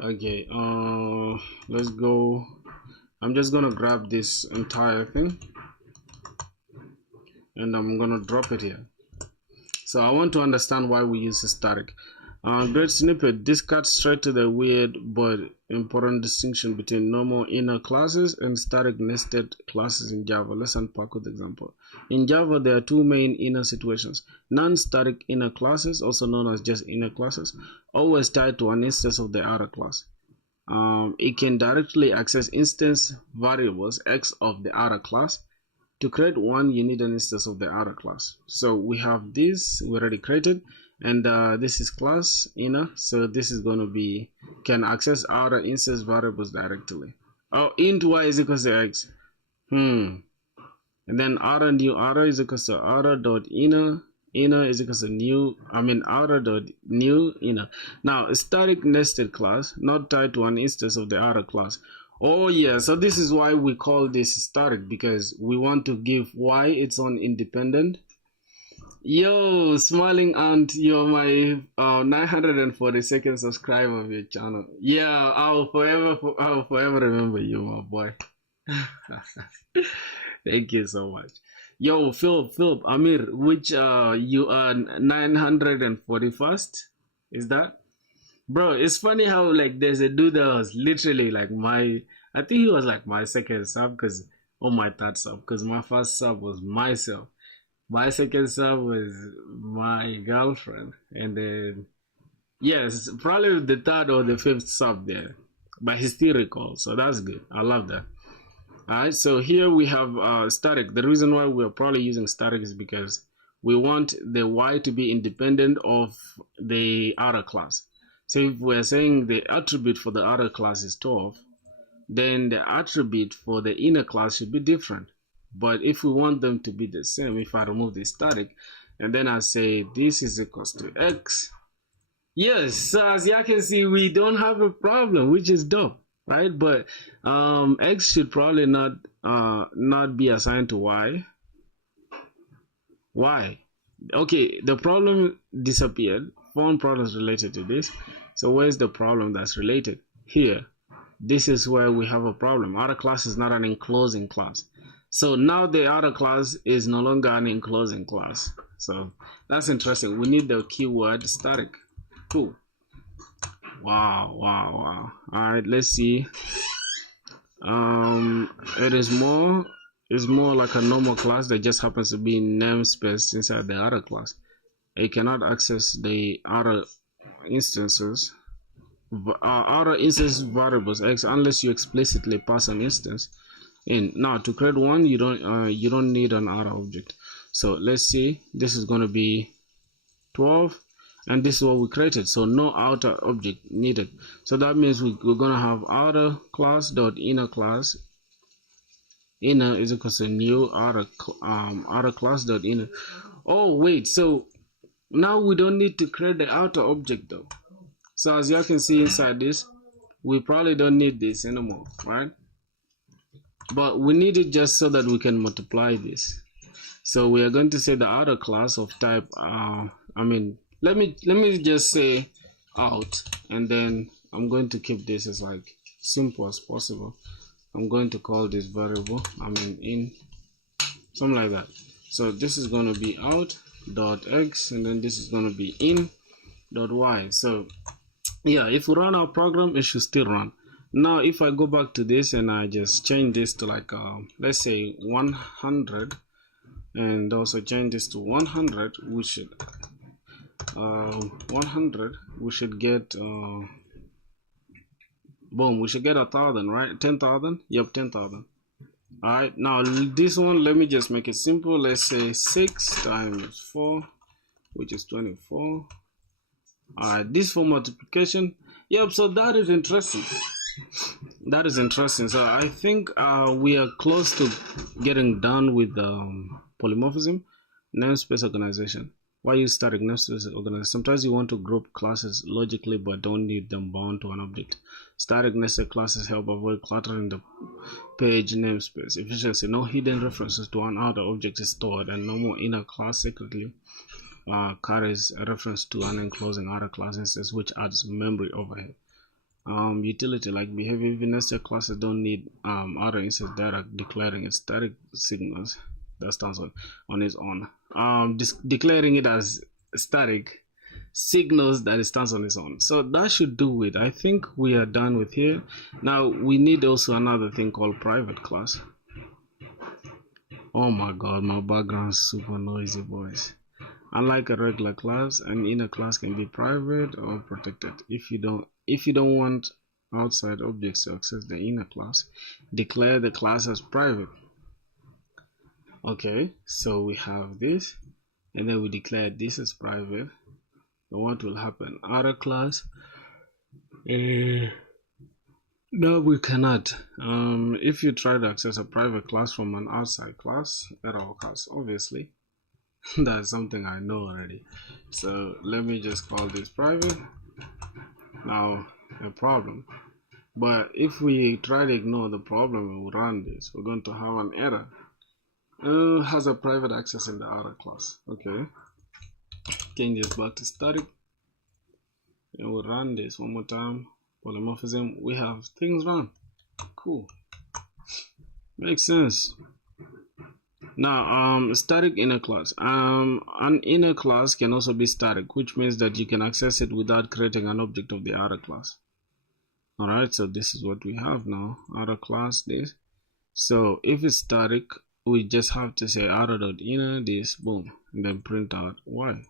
Okay, let's go. I'm just gonna grab this entire thing and I'm gonna drop it here. So I want to understand why we use static. Great snippet. This cuts straight to the weird but important distinction between normal inner classes and static nested classes in Java. Let's unpack with example. In Java, there are two main inner situations. Non-static inner classes, also known as just inner classes, always tied to an instance of the outer class. It can directly access instance variables x of the outer class. To create one, you need an instance of the outer class. So we have this we already created, and this is class inner. So this is going to be can access outer instance variables directly. Oh, int y is equals to x. And then outer new outer is equals to outer dot inner. Inner is equals to new. Outer dot new inner. Now a static nested class not tied to an instance of the outer class. Oh yeah, so this is why we call this static, because we want to give y its own independent. Yo, smiling aunt, you're my 942nd subscriber of your channel. Yeah, I'll forever remember you, my boy. Thank you so much. Yo, Philip, Amir, which you are 941st? Is that? Bro, it's funny how like there's a dude that was literally like I think he was like my second sub or my third sub, because my first sub was myself. My second sub was my girlfriend, and then yes, probably the third or the fifth sub there, but he still recalls, so that's good. I love that. Alright, so here we have static. The reason why we're probably using static is because we want the y to be independent of the outer class. So if we're saying the attribute for the outer class is 12, then the attribute for the inner class should be different. But if we want them to be the same, if I remove the static and then I say this is equals to x, yes, so as you can see, we don't have a problem, which is dope, right? But x should probably not be assigned to y. Why? Okay, the problem disappeared. Found problems related to this. So where's the problem that's related? Here. This is where we have a problem. Outer class is not an enclosing class. So now the outer class is no longer an enclosing class. So that's interesting. We need the keyword static. Cool. Wow. Alright, let's see. It's more like a normal class that just happens to be in namespace inside the outer class. It cannot access the outer instances, outer instance variables x unless you explicitly pass an instance in. Now to create one, you don't need an outer object. So let's see. This is going to be 12, and this is what we created. So no outer object needed. So that means we're going to have outer class dot inner class. Inner is equal to new outer class dot inner. Oh wait, so now we don't need to create the outer object though. So as you can see inside this, we probably don't need this anymore, right? But we need it just so that we can multiply this. So we are going to say the outer class of type let me just say out, and then I'm going to keep this as like simple as possible. I'm going to call this variable in, something like that. So this is going to be out dot x, and then this is going to be in dot y. So yeah, if we run our program, it should still run. Now if I go back to this and I just change this to like let's say 100, and also change this to 100, we should 100, we should get boom, we should get 1,000, right? 10,000. Yep, 10,000. All right, now this one, let me just make it simple. Let's say 6 times 4, which is 24. All right, this for multiplication. Yep, so that is interesting. That is interesting. So I think we are close to getting done with polymorphism. Namespace organization. Why use static namespace organization? Sometimes you want to group classes logically but don't need them bound to an object. Static nested classes help avoid cluttering the page namespace. Efficiency. No hidden references to an outer object is stored, and no more inner class secretly carries a reference to an enclosing outer class instance, which adds memory overhead. Utility, like behavior. Even nested classes don't need outer instance data declaring its static signals. That stands on its own. Declaring it as static signals that it stands on its own. So that should do it. I think we are done with here. Now we need also another thing called private class. Oh my god, my background's super noisy, boys. Unlike a regular class, an inner class can be private or protected. If you don't want outside objects to access the inner class, declare the class as private. Okay, so we have this, and then we declare this as private. And what will happen? Outer class. No, we cannot. If you try to access a private class from an outside class, error occurs, obviously. That's something I know already. So let me just call this private. Now, a problem. But if we try to ignore the problem and we run this, we're going to have an error. Has a private access in the outer class. Okay. Change this back to static. And we'll run this one more time. Polymorphism. We have things run. Cool. Makes sense. Now, static inner class. An inner class can also be static, which means that you can access it without creating an object of the outer class. Alright, so this is what we have now. Outer class this. So if it's static, we just have to say outer.inner this, boom, and then print out y.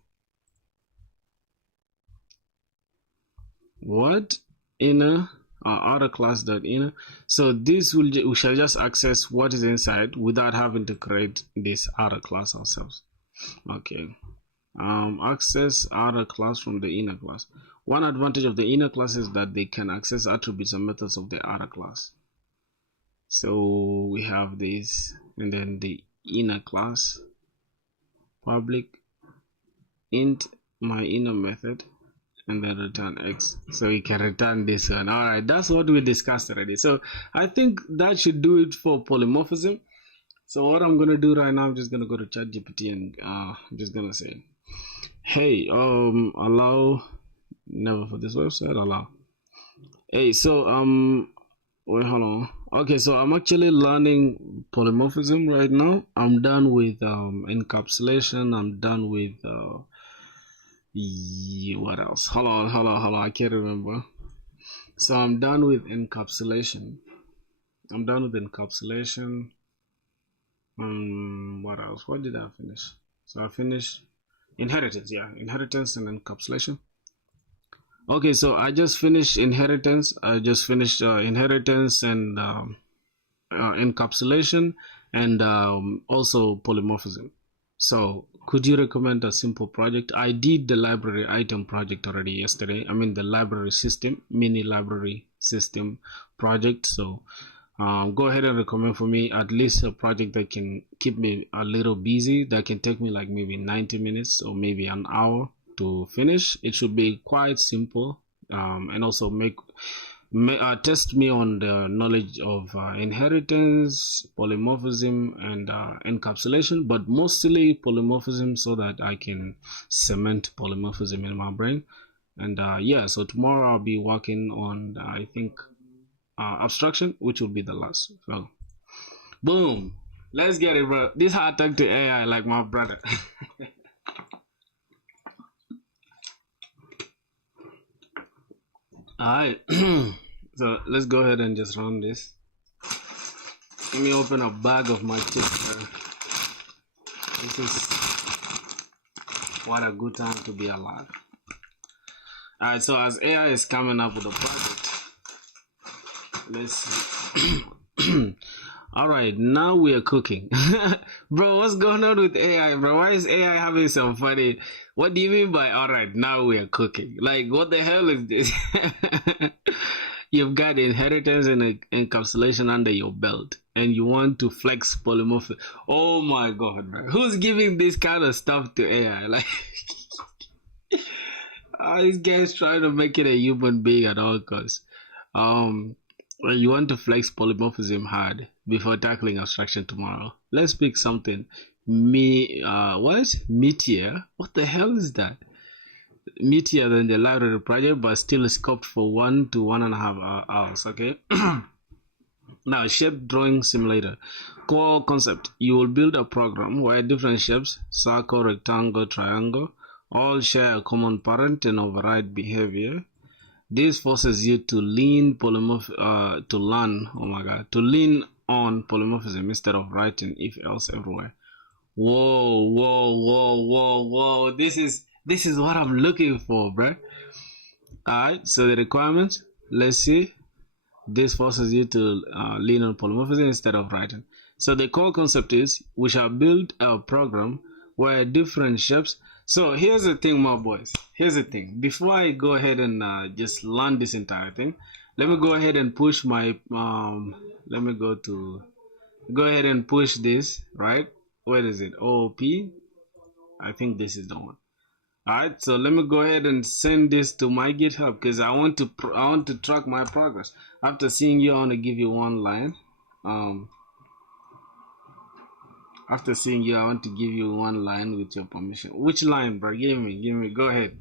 What? Inner outer class.inner. So this we shall just access what is inside without having to create this outer class ourselves. Okay. Access outer class from the inner class. One advantage of the inner class is that they can access attributes and methods of the outer class. So we have this, and then the inner class public int my inner method, and then return x, so we can return this one. All right, that's what we discussed already. So I think that should do it for polymorphism. So what I'm gonna do right now, I'm just gonna go to ChatGPT and I'm just gonna say, hey, allow, never for this website, allow. Hey, so wait, hold on. Okay, so I'm actually learning polymorphism right now. I'm done with encapsulation. I'm done with what else? Hold on, I can't remember. So I'm done with encapsulation. What else? What did I finish? So I finished inheritance. Yeah, inheritance and encapsulation. Okay, so I just finished inheritance. I just finished inheritance and encapsulation, and also polymorphism. So could you recommend a simple project? I did the library item project already yesterday. I mean the library system, mini library system project. So go ahead and recommend for me at least a project that can keep me a little busy, that can take me like maybe 90 minutes or maybe an hour to finish. It should be quite simple, and also test me on the knowledge of inheritance, polymorphism, and encapsulation, but mostly polymorphism, so that I can cement polymorphism in my brain. And yeah, so tomorrow I'll be working on I think abstraction, which will be the last. So boom, let's get it, bro. This is how I talk to AI, like my brother. Alright, so let's go ahead and just run this. Let me open a bag of my chips. This is what a good time to be alive. Alright, so as AI is coming up with a project, let's see. Alright, now we are cooking. Bro, what's going on with AI, bro? Why is AI having some funny? What do you mean by alright, now we are cooking? Like, what the hell is this? You've got inheritance and encapsulation under your belt, and you want to flex polymorphism. Oh my god, bro. Who's giving this kind of stuff to AI? Like, this guy's trying to make it a human being at all costs. You want to flex polymorphism hard before tackling abstraction tomorrow. Let's pick something. What? Meteor? What the hell is that? Meteor than the library project, but still scoped for 1 to 1.5 hours. Okay. Now, shape drawing simulator. Core concept: you will build a program where different shapes, circle, rectangle, triangle, all share a common parent and override behavior. This forces you to lean to learn, oh my god, to lean on polymorphism instead of writing if else everywhere. Whoa, whoa, whoa, whoa, whoa. This is what I'm looking for, bro. Alright, so the requirements, let's see. This forces you to lean on polymorphism instead of writing. So the core concept is we shall build a program where different shapes. So here's the thing, my boys. Here's the thing. Before I go ahead and just learn this entire thing, let me go ahead and push my let me go ahead and push this, right? Where is it? OOP. I think this is the one. Alright, so let me go ahead and send this to my GitHub because I want to track my progress. After seeing you, I want to give you one line. After seeing you, I want to give you one line with your permission. Which line, bro? Give me. Go ahead.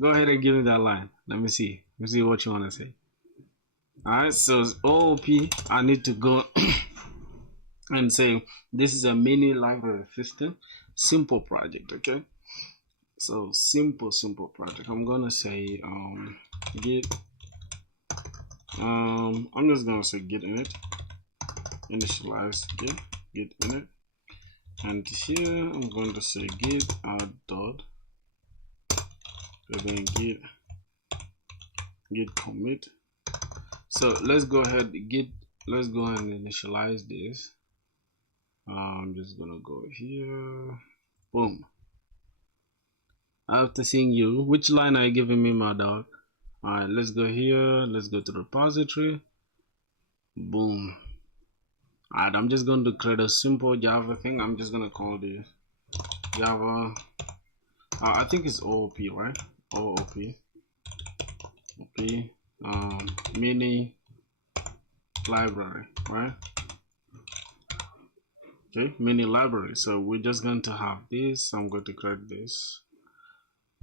Go ahead and give me that line. Let me see. Let me see what you want to say. Alright, so OOP, I need to go and say this is a mini library system, simple project, okay? So simple project. I'm gonna say git I'm just gonna say git init, initialize git init, and here I'm going to say git add dot, and then git commit. So let's go ahead and initialize this. I'm just gonna go here, boom. After seeing you, which line are you giving me, my dog? Alright, let's go here, let's go to repository, boom. Alright, I'm just going to create a simple Java thing. I'm just gonna call this Java, I think it's OOP, right? OOP, mini library, right? Okay, mini library. So we're just going to have this. I'm going to create this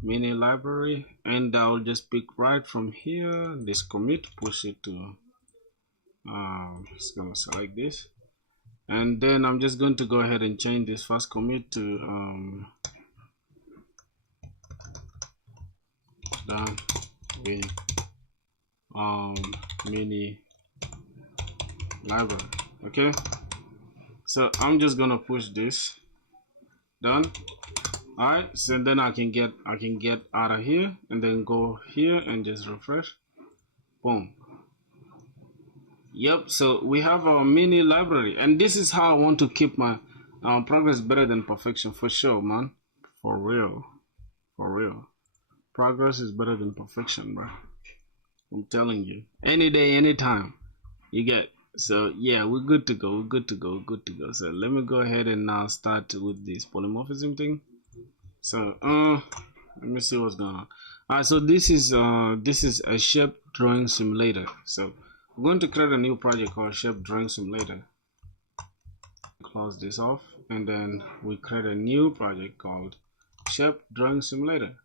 mini library, and I'll just pick right from here this commit, push it to just gonna select this, and then I'm just going to go ahead and change this first commit to done with mini library. Okay, so I'm just gonna push this, done. Alright, so then I can get out of here and then go here and just refresh, boom. Yep, so we have our mini library, and this is how I want to keep my progress better than perfection, for sure, man. For real. Progress is better than perfection, bro. I'm telling you, any day, anytime. You get. So yeah, we're good to go. So let me go ahead and now start with this polymorphism thing. So let me see what's going on. Alright, so this is a shape drawing simulator. So I'm going to create a new project called shape drawing simulator. Close this off, and then we create a new project called shape drawing simulator.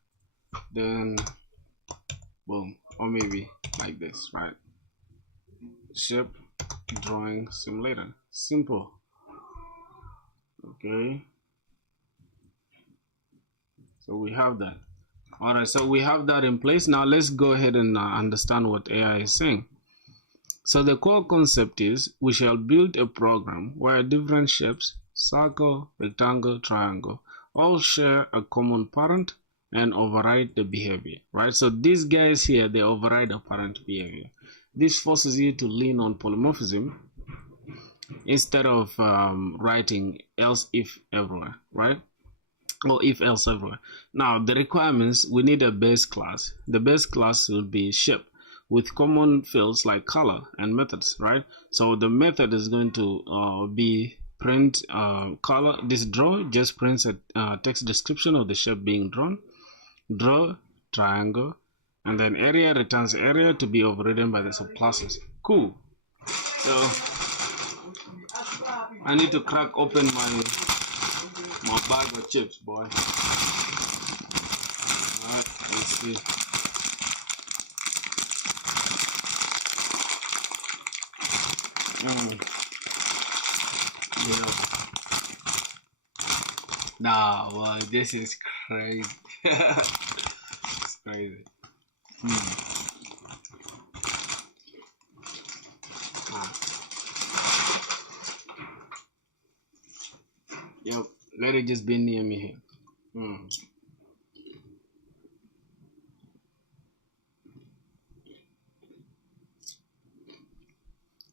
Then boom, or maybe like this, right? Shape drawing simulator, simple. Okay, so we have that. All right, so we have that in place. Now let's go ahead and understand what AI is saying. So the core concept is we shall build a program where different shapes, circle, rectangle, triangle, all share a common parent and override the behavior, right? So these guys here, they override the parent behavior. This forces you to lean on polymorphism instead of writing else if everywhere, right? Or if else everywhere. Now the requirements, we need a base class. The base class will be shape with common fields like color and methods, right? So the method is going to be print color. This draw just prints a text description of the shape being drawn. Draw triangle, and then area returns area to be overridden by the subclasses. Cool. So I need to crack open my bag of chips, boy. Alright, let's see. Yeah. Nah, boy, this is Crazy. It's crazy. Yep, let it just be near me here.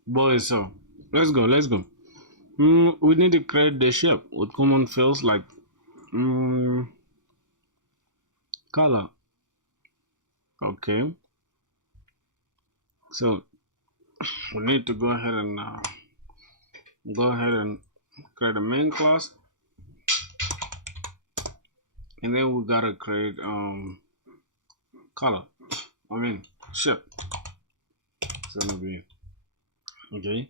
Boys, so let's go. We need to create the shape with common fields like color. Okay, so we need to go ahead and create a main class, and then we gotta create color. Shape. It's gonna be okay.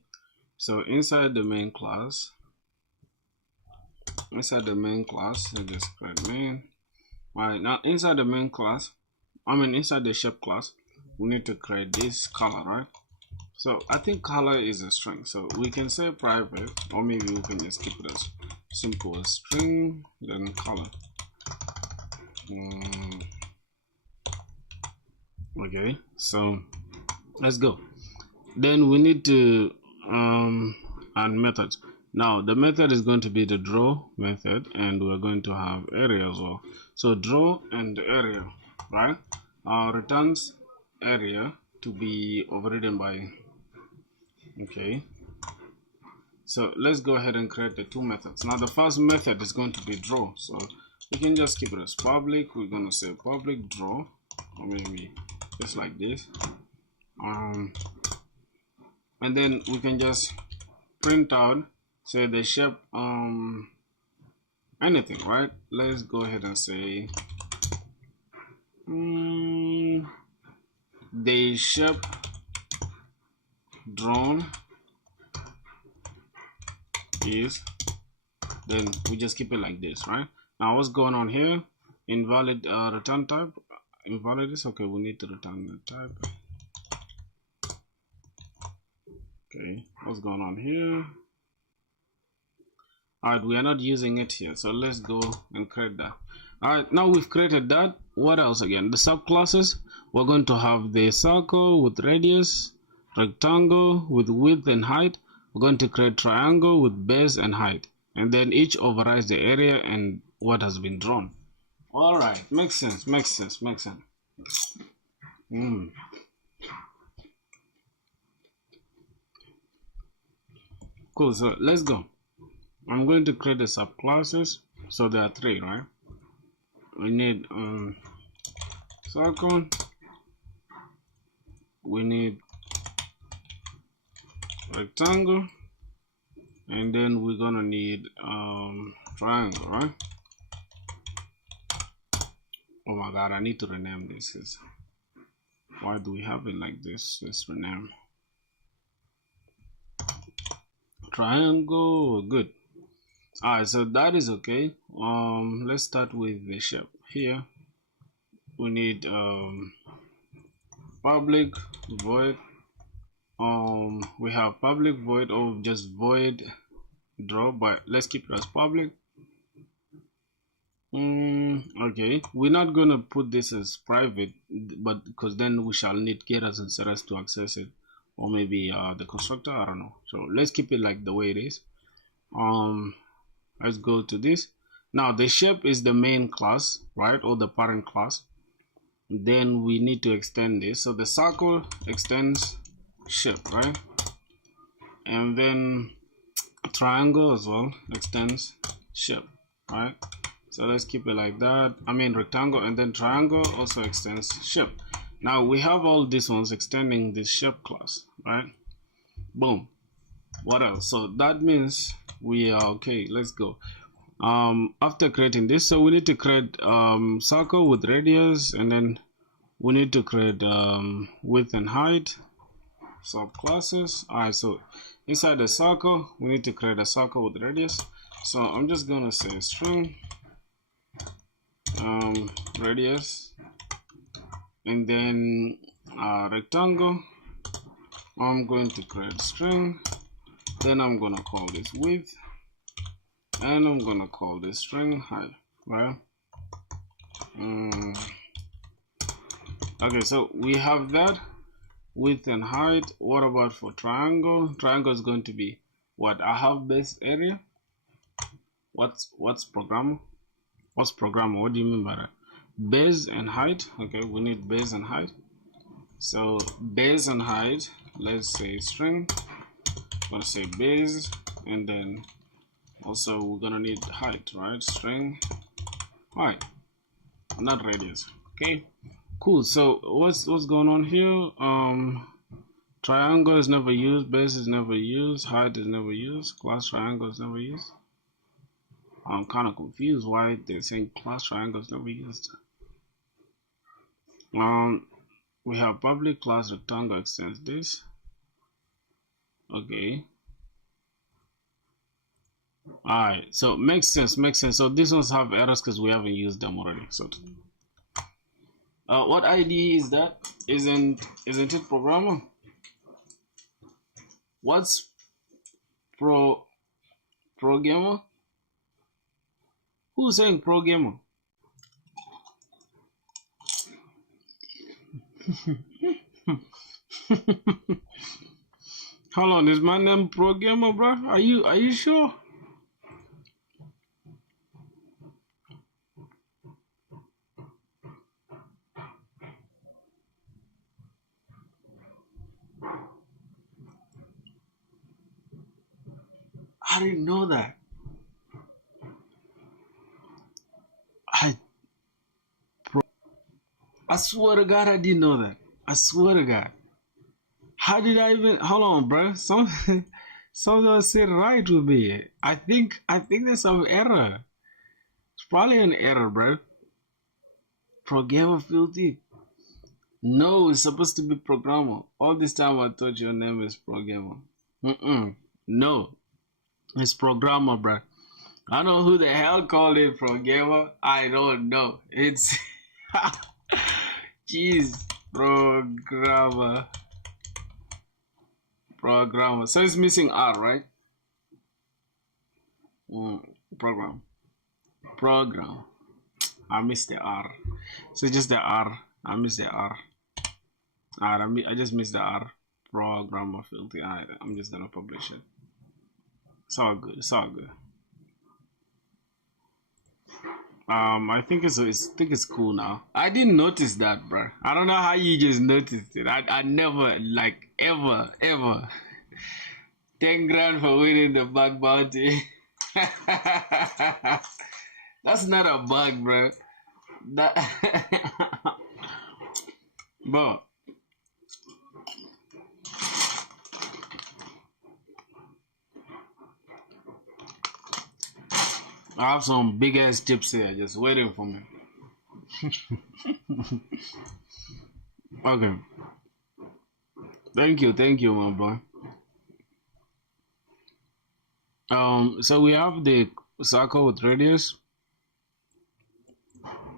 So inside the main class, we just create main. Alright, now inside the main class, inside the shape class, we need to create this color, right? So I think color is a string, so we can say private, or maybe we can just keep it as simple as string, then color. Okay, so let's go. Then we need to add methods. Now the method is going to be the draw method, and we're going to have area as well. So draw and area, right? Returns area to be overridden by. Okay, so let's go ahead and create the two methods. Now the first method is going to be draw, so we can just keep it as public. We're going to say public draw, or maybe just like this, and then we can just print out, say the shape, anything, right? Let's go ahead and say the shape drawn is, then we just keep it like this, right? Now what's going on here? Invalid return type. Invalid is okay. We need to return the type. Okay, what's going on here? Alright, we are not using it here, so let's go and create that. Alright, now we've created that. What else again? The subclasses. We're going to have the circle with radius, rectangle with width and height. We're going to create triangle with base and height, and then each overrides the area and what has been drawn. All right, makes sense. Cool. So let's go. I'm going to create the subclasses. So there are three, right? We need circle. We need rectangle, and then we're gonna need triangle, right? Oh my god, I need to rename this. Why do we have it like this? Let's rename triangle. Good. Alright, so that is okay. Let's start with the shape. Here we need public void. We have public void, or just void draw, but let's keep it as public. Okay, we're not gonna put this as private, but because then we shall need getters and setters to access it, or maybe the constructor, I don't know. So let's keep it like the way it is. Let's go to this. Now the shape is the main class, right, or the parent class. Then we need to extend this, so the circle extends shape, right? And then triangle as well extends shape, right? So let's keep it like that. Rectangle, and then triangle also extends shape. Now we have all these ones extending this shape class, right? Boom. What else? So that means we are okay. Let's go. After creating this, so we need to create circle with radius, and then we need to create width and height subclasses. Alright, so inside the circle we need to create a circle with radius. So I'm just gonna say string radius, and then rectangle, I'm going to create string, then I'm gonna call this width, and I'm gonna call this string height, right? Okay, so we have that width and height. What about for triangle? Triangle is going to be what? I have base area. What's programmer? What's programmer? What do you mean by that? Base and height. Okay, we need base and height. So base and height, let's say string. I'm gonna say base, and then also we're gonna need height, right? String height, not radius. Okay, cool. So what's going on here? Triangle is never used, base is never used, height is never used, class triangle is never used. I'm kind of confused why they're saying class triangle is never used. We have public class rectangle extends this. Okay. Alright, so makes sense. So these ones have errors because we haven't used them already. So what ID is that? Isn't it programmer? What's programmer? Who's saying programmer? Hold on, is my name programmer, bro? Are you sure? I didn't know that. I swear to God, I didn't know that. I swear to God. How did I even? Hold on, bro. Something said right with me. I think there's some error. It's probably an error, bro. Programmer filthy. No, it's supposed to be programmer. All this time I thought your name is programmer. No, it's programmer, bro. I don't know who the hell called it programmer. I don't know. It's jeez, programmer. So it's missing R, right? Program. I missed the R. So just the R. I missed the R. Alright, I just missed the R. Programmer filthy. Alright, I'm just gonna publish it. It's all good. I think it's cool now. I didn't notice that, bro. I don't know how you just noticed it. I never, like, ever 10 grand for winning the bug bounty. That's not a bug, bro. That but I have some big ass chips here just waiting for me. Okay. Thank you, my boy. So we have the circle with radius,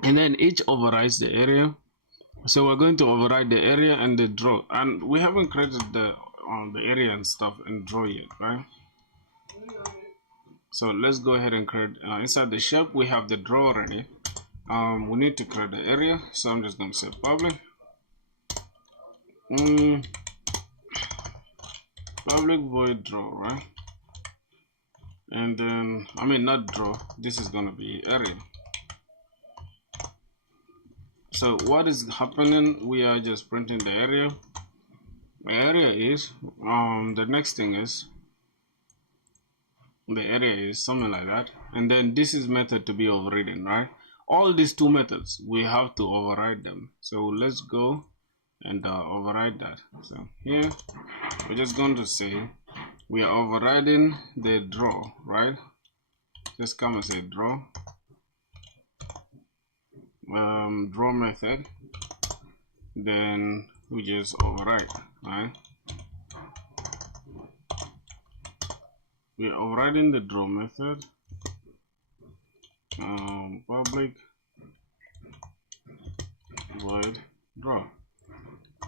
and then each overrides the area. So we're going to override the area and the draw, and we haven't created the area and stuff in draw yet, right? So let's go ahead and create inside the shape. We have the draw already. We need to create the area, so I'm just going to say public public void draw, right? And then not draw, this is going to be area. So what is happening? We are just printing the area. The area is the next thing is the area is something like that, and then this is method to be overridden, right? All these two methods we have to override them. So let's go and override that. So here we're just going to say we are overriding the draw, right? Just come and say draw draw method, then we just override, right? We are overriding the draw method, public void draw,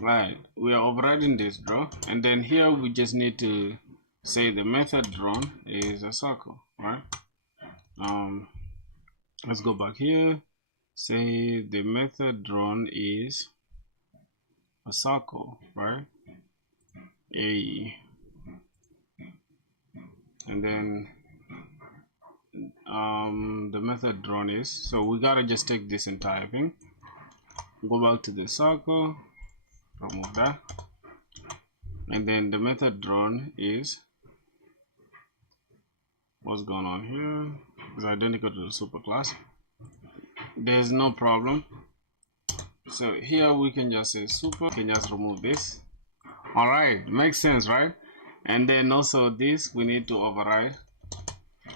right? We are overriding this draw, and then here we just need to say the method drawn is a circle, right? Let's go back here. say the method drawn is a circle, right? And then the method drawn is, so we gotta just take this entire thing, go back to the circle, remove that, and then the method drawn is, what's going on here is identical to the superclass. There's no problem. So here we can just say super, we can just remove this. All right, makes sense, right? And then also this we need to override.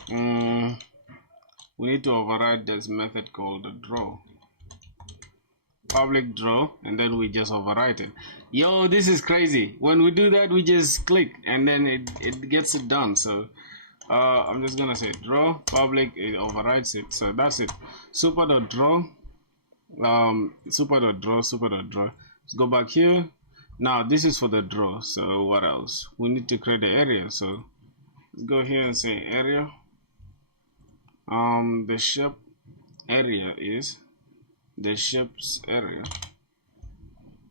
We need to override this method called the draw, public draw, and then we just override it. Yo, this is crazy. When we do that, we just click and then it gets it done. So I'm just gonna say draw public, it overrides it. So that's it. Super.draw, super.draw. Let's go back here. Now this is for the draw. So what else? We need to create the area. So let's go here and say area. The shape area is the shapes area.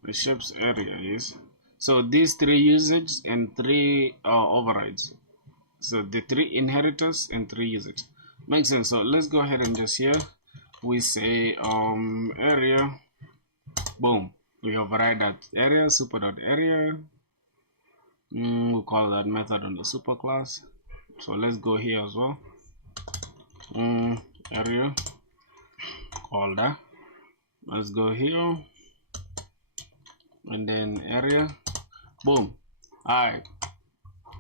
The shapes area is, so these 3 usage and 3 overrides. So the 3 inheritors and 3 usage. Makes sense. So let's go ahead and just here we say area. Boom. We override that area, super.area. We call that method on the superclass. So let's go here as well. Area, call that. Let's go here and then area. Boom. Alright,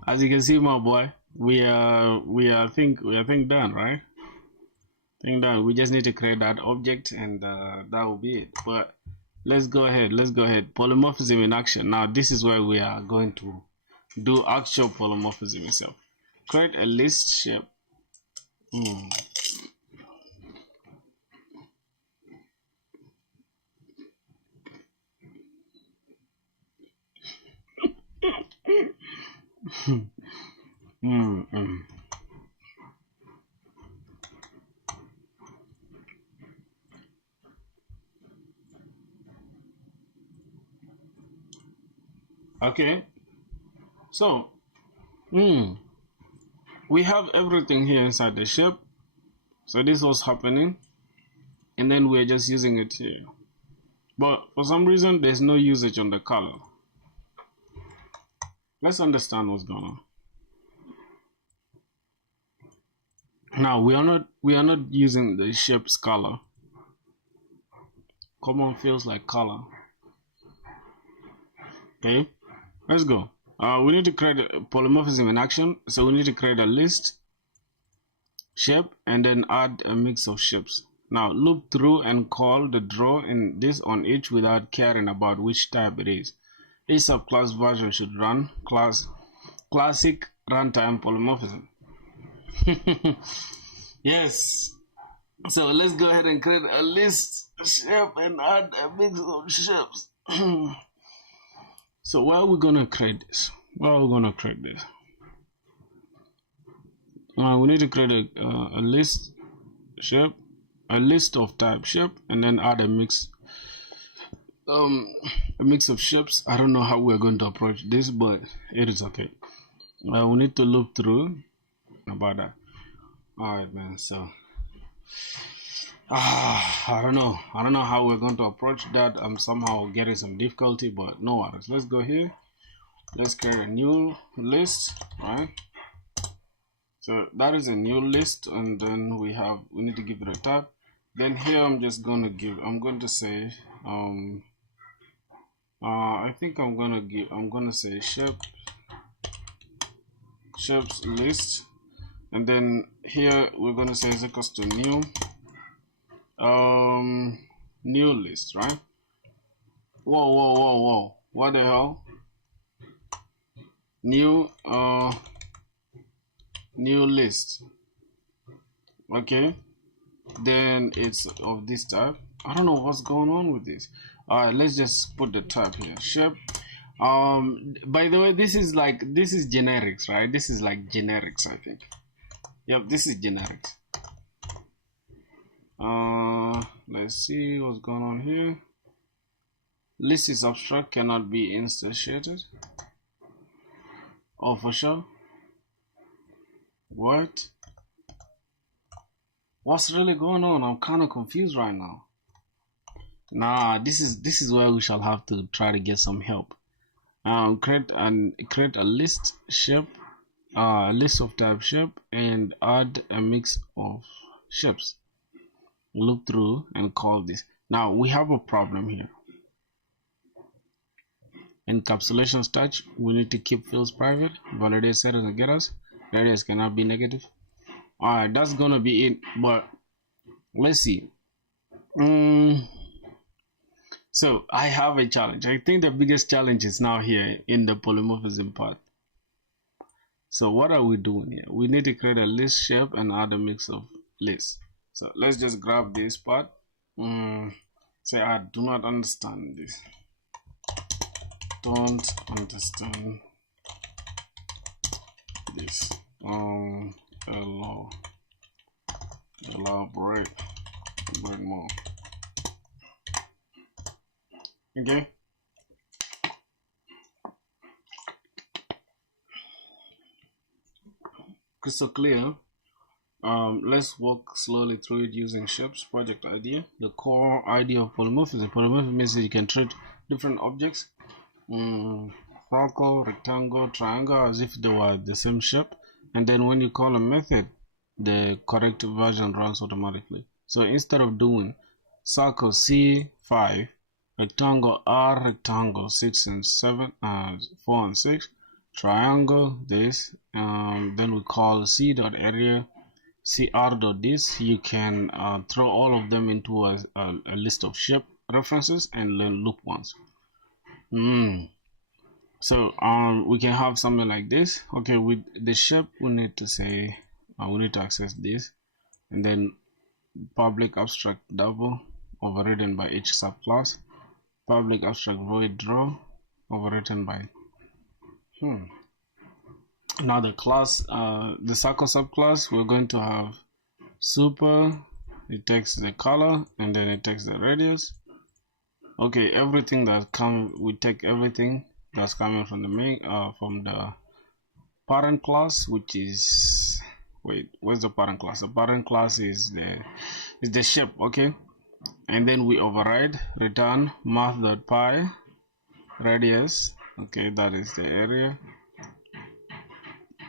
as you can see, my boy, we are think done, right? Think done. We just need to create that object and that will be it. But let's go ahead, polymorphism in action. Now this is where we are going to do actual polymorphism itself. Create a list shape. Okay, so we have everything here inside the shape. So this was happening, and then we're just using it here. But for some reason, there's no usage on the color. Let's understand what's going on. Now we are not using the shape's color. Common feels like color. Okay, let's go. We need to create a polymorphism in action. So we need to create a list shape and then add a mix of shapes. Now loop through and call the draw in this on each without caring about which type it is. Each subclass version should run classic runtime polymorphism. Yes. So let's go ahead and create a list shape and add a mix of shapes. So why are we gonna create this? We need to create a list shape, a list of type shape, and then add a mix of shapes. I don't know how we're going to approach this, but it is okay. We need to loop through about that. All right, man. So I don't know how we're going to approach that. I'm somehow getting some difficulty, but no worries. Let's go here. Let's create a new list, right? So that is a new list, and then we need to give it a type. Then here I'm going to say I think I'm gonna say shapes list, and then here we're gonna say is equals to new list, right? Whoa, what the hell? New list. Okay, then it's of this type. I don't know what's going on with this. All right, let's just put the type here, shape. By the way, this is generics, right? This is like generics, I think. Yep, this is generics. Let's see what's going on here. List is abstract, cannot be instantiated. Oh, for sure. What? What's really going on? I'm kind of confused right now. Nah, this is where we shall have to try to get some help. Create a list shape, a list of type shape, and add a mix of shapes. Loop through and call this. Now we have a problem here. Encapsulation touch, we need to keep fields private, validate settings and getters. Radius cannot be negative. Alright, that's gonna be it, but let's see. So I have a challenge. I think the biggest challenge is now here in the polymorphism part. So what are we doing here? We need to create a list shape and add a mix of lists. So let's just grab this part. Say I do not understand this. Don't understand this. Elaborate more. Okay. Crystal clear. Let's walk slowly through it using shapes. Project idea. The core idea of polymorphism. Polymorphism means that you can treat different objects, circle, rectangle, triangle, as if they were the same shape. And then when you call a method, the correct version runs automatically. So instead of doing circle C5, rectangle R, rectangle 6 and 7, 4 and 6, triangle this, then we call C dot area, CR dot this. You can throw all of them into a list of shape references and then loop once. So we can have something like this. Okay, with the shape we need to say we need to access this, and then public abstract double overridden by each subclass, public abstract void draw overwritten by now the class, the circle subclass, we're going to have super, it takes the color and then it takes the radius. Okay, everything that comes, we take everything that's coming from the main from the parent class, which is, wait, where's the parent class? The parent class is the shape. Okay, and then we override return math.py radius. Okay, that is the area.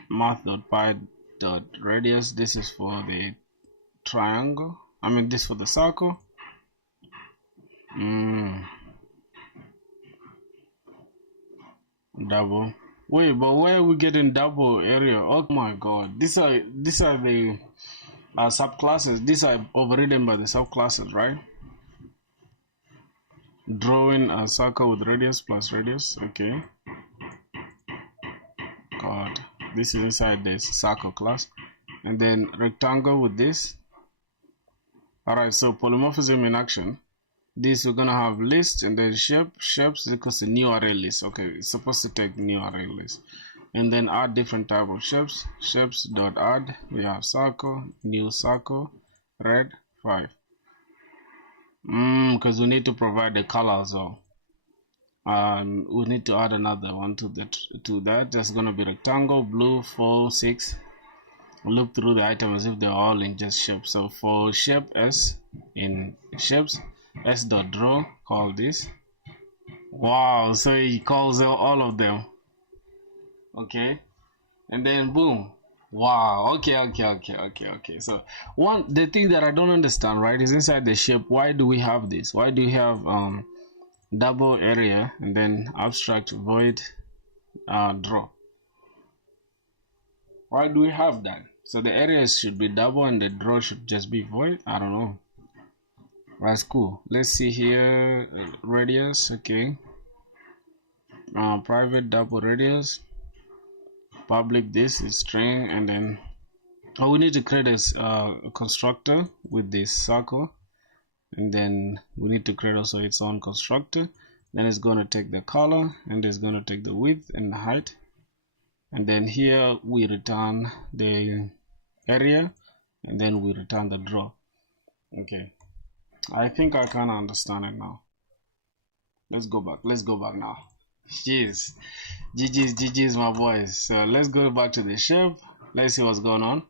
Math.py.radius, this is for the triangle, I mean this for the circle. Double, wait, but where are we getting double area? Oh my god, these are the subclasses. These are overridden by the subclasses, right? Drawing a circle with radius plus radius. Okay, god, this is inside this circle class, and then rectangle with this. Alright, so polymorphism in action. This we're gonna have list and then shapes equals to new array list. Okay, it's supposed to take new array list, and then add different type of shapes dot add. We have circle, new circle, red 5. Because we need to provide the color as well. We need to add another one to that. That's gonna be rectangle, blue 4 6. Loop through the item as if they're all in just shape. So for shape S in shapes, S dot draw, call this. Wow, so he calls all of them. Okay, and then boom. Wow, okay. So the thing that I don't understand, right, is inside the shape, why do we have this? Why do we have double area and then abstract void draw? Why do we have that? So the areas should be double and the draw should just be void. I don't know. That's cool. Let's see here. Radius. Okay. Private double radius. Public this is string, and then we need to create a constructor with this circle, and then we need to create also its own constructor. Then it's going to take the color, and it's going to take the width and the height, and then here we return the area, and then we return the draw. Okay, I think I kind of understand it now. Let's go back now. Jeez, GG's my boys. So let's go back to the shape. Let's see what's going on.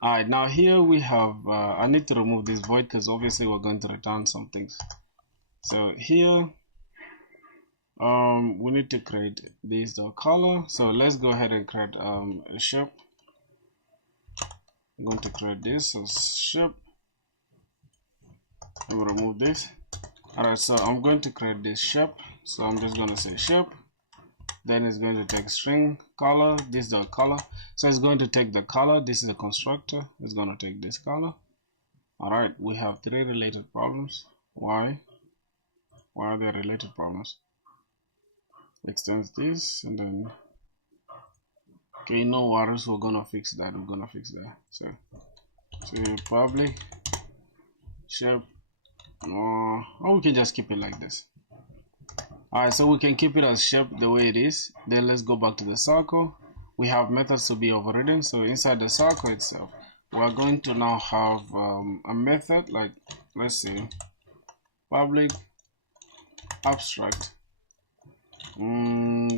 All right, now here we have I need to remove this void because obviously we're going to return some things. So here we need to create this color. So let's go ahead and create a shape. I'm going to create this as shape. I will remove this. Alright, so I'm going to create this shape. So I'm just going to say shape. Then it's going to take string color. This is the color. So it's going to take the color. This is the constructor. It's going to take this color. Alright, we have 3 related problems. Why are there related problems? Extends this and then okay, no worries, we're gonna fix that. So public shape, or we can just keep it like this. Alright, so we can keep it as shape the way it is. Then let's go back to the circle. We have methods to be overridden. So inside the circle itself, we're going to now have a method like, let's see, public abstract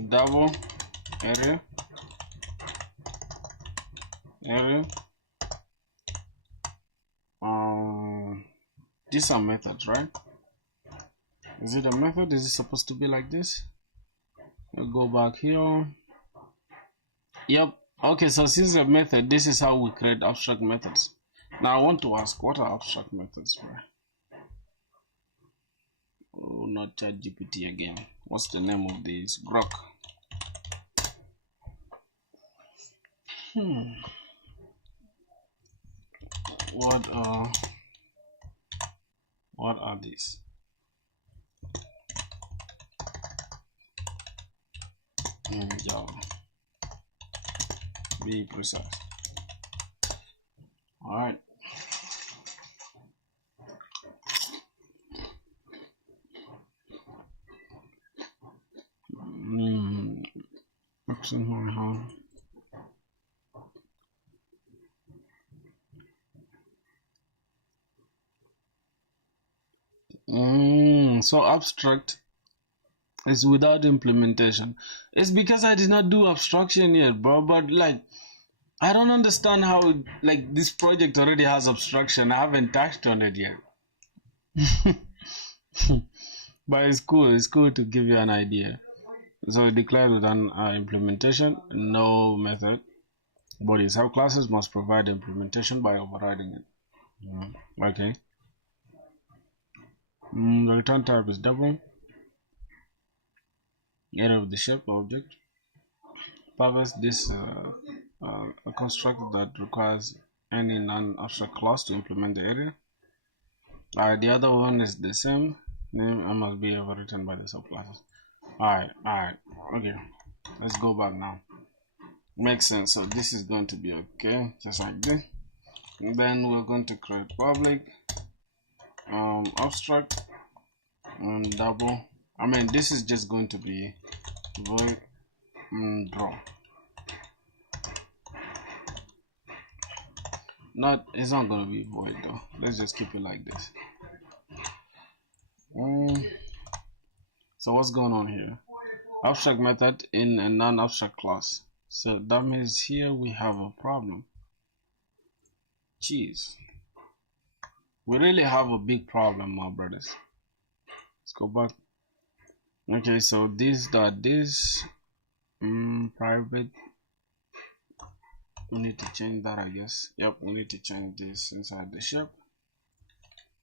double area these are methods, right? Is it a method? Is it supposed to be like this? We'll go back here. Yep. Okay, so since it's a method, this is how we create abstract methods. Now I want to ask, what are abstract methods, bro? Oh, not ChatGPT again. What's the name of this? Grok. What are these? Java. Be precise. All right. So abstract is without implementation. It's because I did not do abstraction yet, bro. But like, I don't understand how like this project already has abstraction. I haven't touched on it yet. But it's cool. It's cool to give you an idea. So declared with an implementation, no method. Bodies. How classes must provide implementation by overriding it. Okay. The return type is double. Area of the shape object. Purpose this a construct that requires any non-abstract class to implement the area. The other one is the same. Name must be overwritten by the subclasses. Alright, okay. Let's go back now. Makes sense. So this is going to be okay, just like this. And then we're going to create public abstract and double. I mean, this is just going to be void draw. It's not going to be void though. Let's just keep it like this. So what's going on here? Abstract method in a non-abstract class. So that means here we have a problem. Jeez, we really have a big problem, my brothers. Let's go back. Okay, so this private, we need to change that, I guess. Yep, we need to change this inside the shape.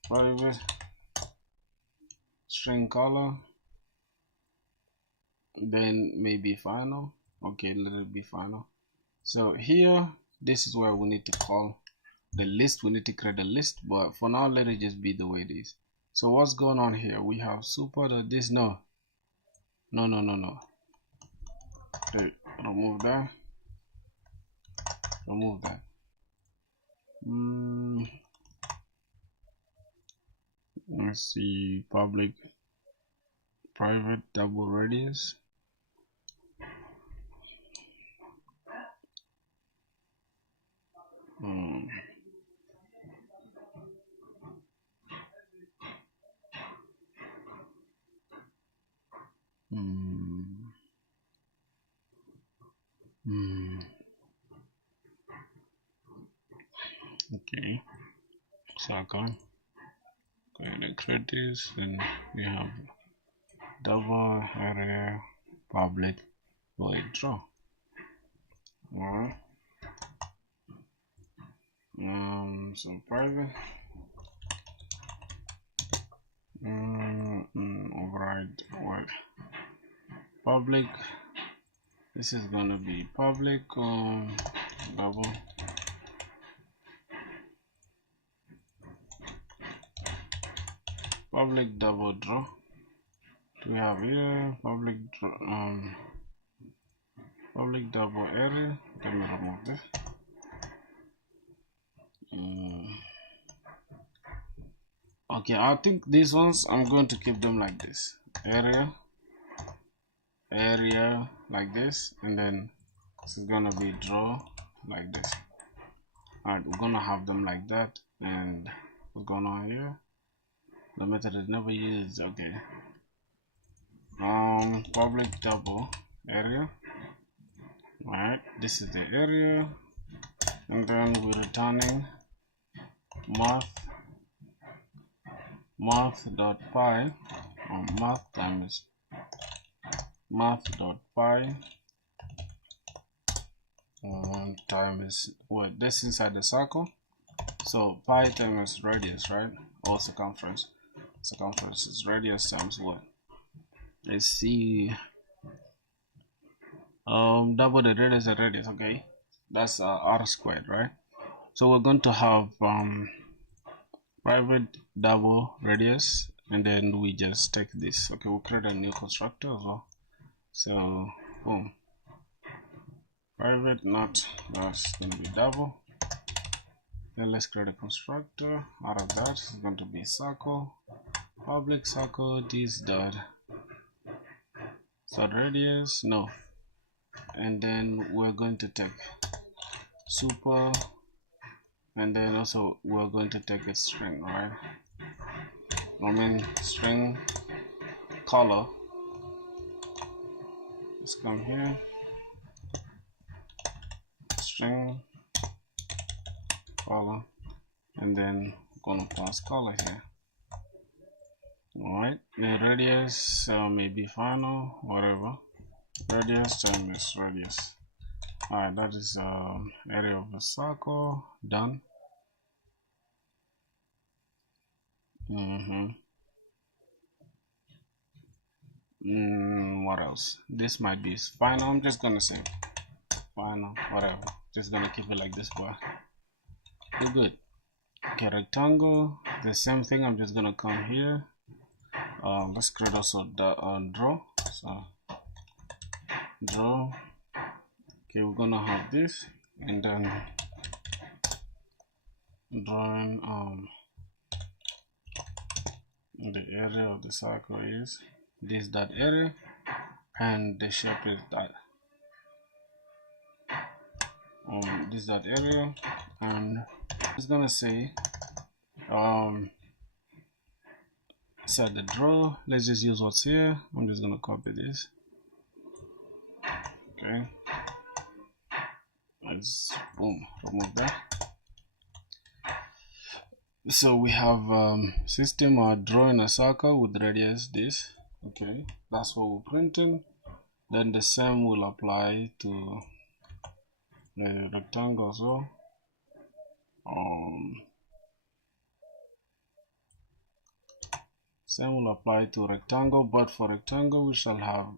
Private string color, then maybe final. Okay, let it be final. So here, this is where we need to call the list. We need to create a list, but for now let it just be the way it is. So what's going on here? We have super this no. Okay, remove that. Let's see, public private double radius. Okay, so I can go ahead and create this. Then we have double area public void draw. Alright. So private. Override void public. This is gonna be public double draw. Do we have here public double area? Let me remove this. Okay, I think these ones I'm going to keep them like this. Area like this, and then this is gonna be draw like this. Alright, we're gonna have them like that. And what's going on here? The method is never used. Okay. Public double area. Alright, this is the area, and then we're returning math.py or math times math.py times what? This inside the circle. So pi times radius, right? Or circumference. Circumference is radius times what? Let's see. Double the radius and radius. Okay, that's r squared, right? So we're going to have private double radius, and then we just take this. Okay, we'll create a new constructor as well. So boom, private not, that's going to be double. Then let's create a constructor out of that. It's going to be circle, public circle this dot radius, no, and then we're going to take super, and then also we're going to take a string, right? I mean string color. Let's come here, string color, and then gonna pass color here. Alright, the radius maybe final, whatever. Radius times radius. Alright, that is area of the circle done. What else? This might be final. I'm just gonna say final, whatever. Just gonna keep it like this, boy. We're good. Okay, rectangle, the same thing. I'm just gonna come here. Let's create also the draw. So draw. Okay, we're gonna have this, and then drawing the area of the circle is this that area, and the shape is that this that area, and it's gonna say set the draw. Let's just use what's here. I'm just gonna copy this. Okay, let's boom, remove that. So we have system drawing a circle with radius this. Okay, that's what we're printing. Then the same will apply to the rectangle as well. Same will apply to rectangle, but for rectangle we shall have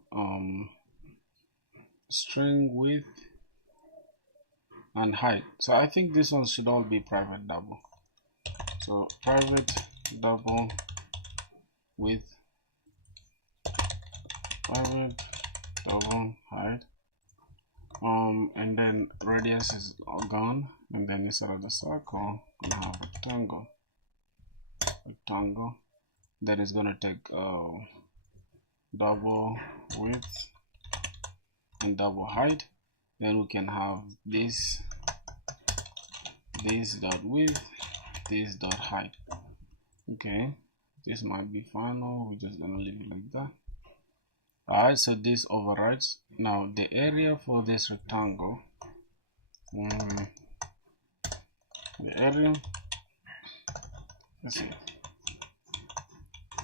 string width and height. So I think this one should all be private double. So private double width, private double height, and then radius is all gone, and then instead of the circle I'm gonna have rectangle that is gonna take double width and double height. Then we can have this dot width, this dot height. Okay, this might be final. We're just gonna leave it like that. Alright, so this overrides. Now the area for this rectangle, the area, let's see.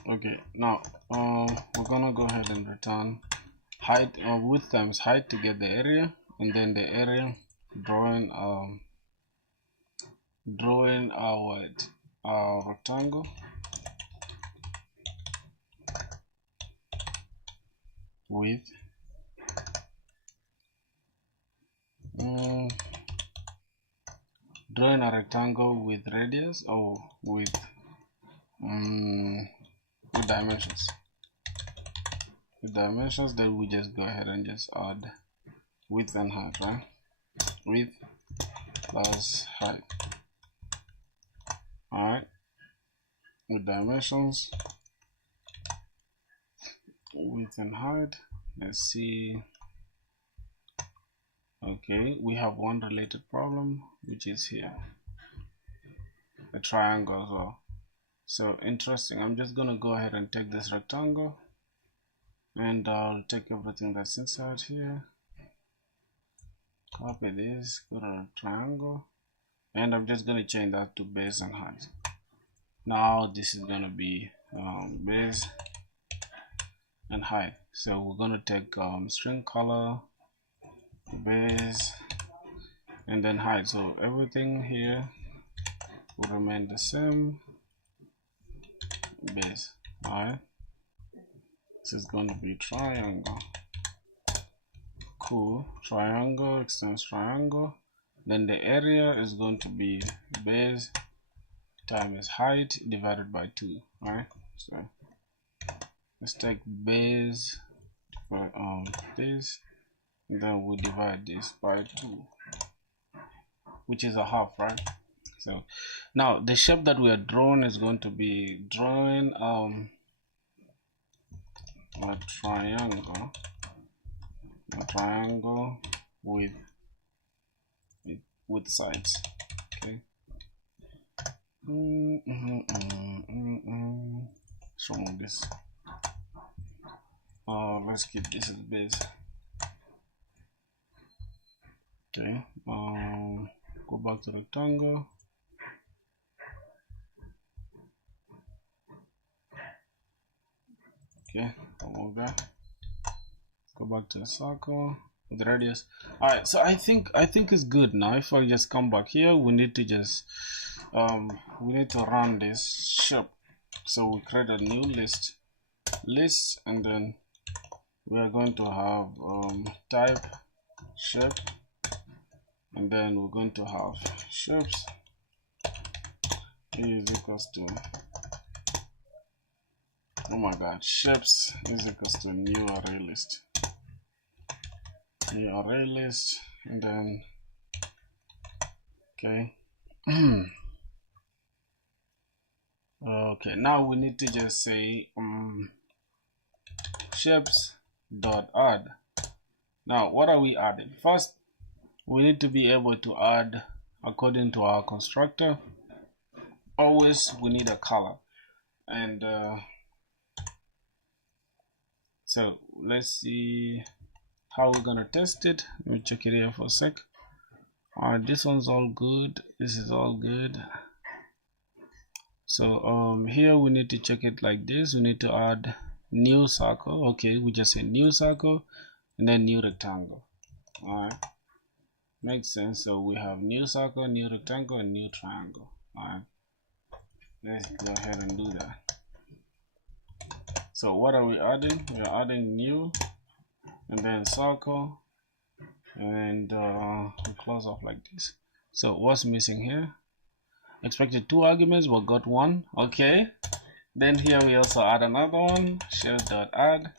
Okay, now we're gonna go ahead and return height or width times height to get the area, and then the area drawing our rectangle with drawing a rectangle with radius or with dimensions. With dimensions, then we just go ahead and just add width and height, right? Width plus height. Alright, with dimensions, width and height. Let's see. Okay, we have one related problem, which is here, a triangle as well. So interesting. I'm just gonna go ahead and take this rectangle, and I'll take everything that's inside here, copy this, go to a triangle, and I'm just gonna change that to base and height. Now this is gonna be base and height. So we're gonna take string color, base, and then height. So everything here will remain the same. Base. Alright, this is going to be triangle. Cool. Triangle extends triangle. Then the area is going to be base times height divided by 2. Alright, so let's take base for this, and then we divide this by 2, which is a half, right? So now the shape that we are drawing is going to be drawing a triangle with sides. Okay. So this. Let's keep this as base. Okay. Go back to rectangle. Okay, remove that. Go back to the circle with the radius. Alright, so I think it's good now. If I just come back here, we need to just we need to run this shape. So we create a new list, and then we are going to have type shape, and then we're going to have shapes is equals to, oh my god, shapes is equals to new array list. New array list, and then okay. Okay, now we need to just say shapes dot add. Now what are we adding? First, we need to be able to add according to our constructor. Always we need a color, and so let's see how we're gonna test it. Let me check it here for a sec. Alright, this one's all good, this is all good. So here we need to check it like this. We need to add new circle. Okay, we just say new circle and then new rectangle. Alright, makes sense. So we have new circle, new rectangle, and new triangle. Alright, let's go ahead and do that. So what are we adding? We are adding new, and then circle, and we close off like this. So what's missing here? Expected 2 arguments but got 1. Okay, then here we also add another one, shape.add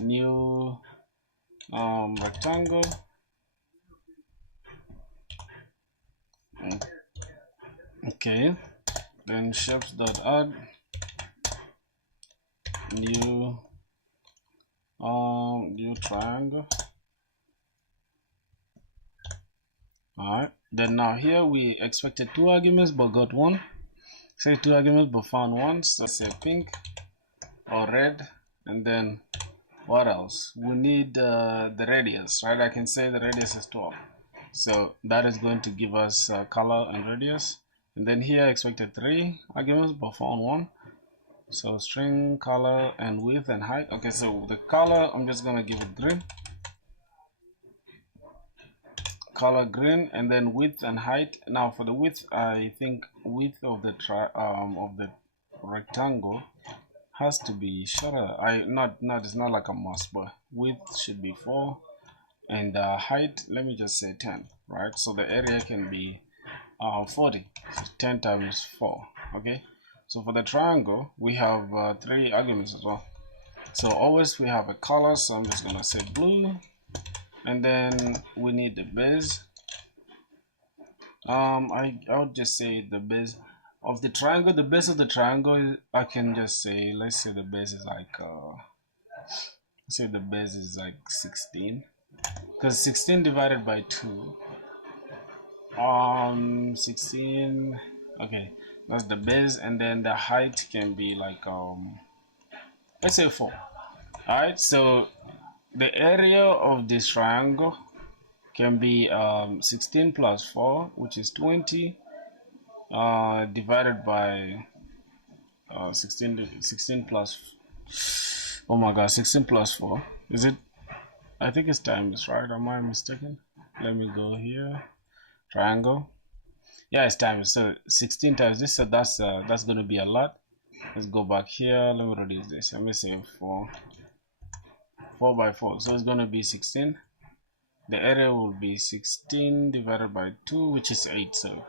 new rectangle. Okay, then shapes.add new new triangle. Alright, then now here we expected 2 arguments but got 1. Say 2 arguments but found 1, so say pink or red, and then What else? We need the radius, right? I can say the radius is 12. So that is going to give us color and radius. And then here I expected 3 arguments, but found 1. So string, color, and width and height. Okay, so the color, I'm just gonna give it green. Color green, and then width and height. Now for the width, I think width of the rectangle has to be shorter. It's not like a must, but width should be 4, and height, let me just say 10, right? So the area can be 40, so 10 times 4. Okay, so for the triangle we have 3 arguments as well. So always we have a color, so I'm just gonna say blue, and then we need the base. I would just say the base of the triangle. The base of the triangle, I can just say, let's say the base is like say the base is like 16, because 16 divided by 2, 16, okay, that's the base. And then the height can be like let's say 4. All right, so the area of this triangle can be 16 plus 4, which is 20, divided by 16 plus, oh my god, 16 plus 4, is it? I think it's times, right? Am I mistaken? Let me go here, triangle, yeah, it's times. So 16 times this, so that's going to be a lot. Let's go back here, let me reduce this. Let me say 4 by 4, so it's going to be 16. The area will be 16 divided by 2, which is 8. So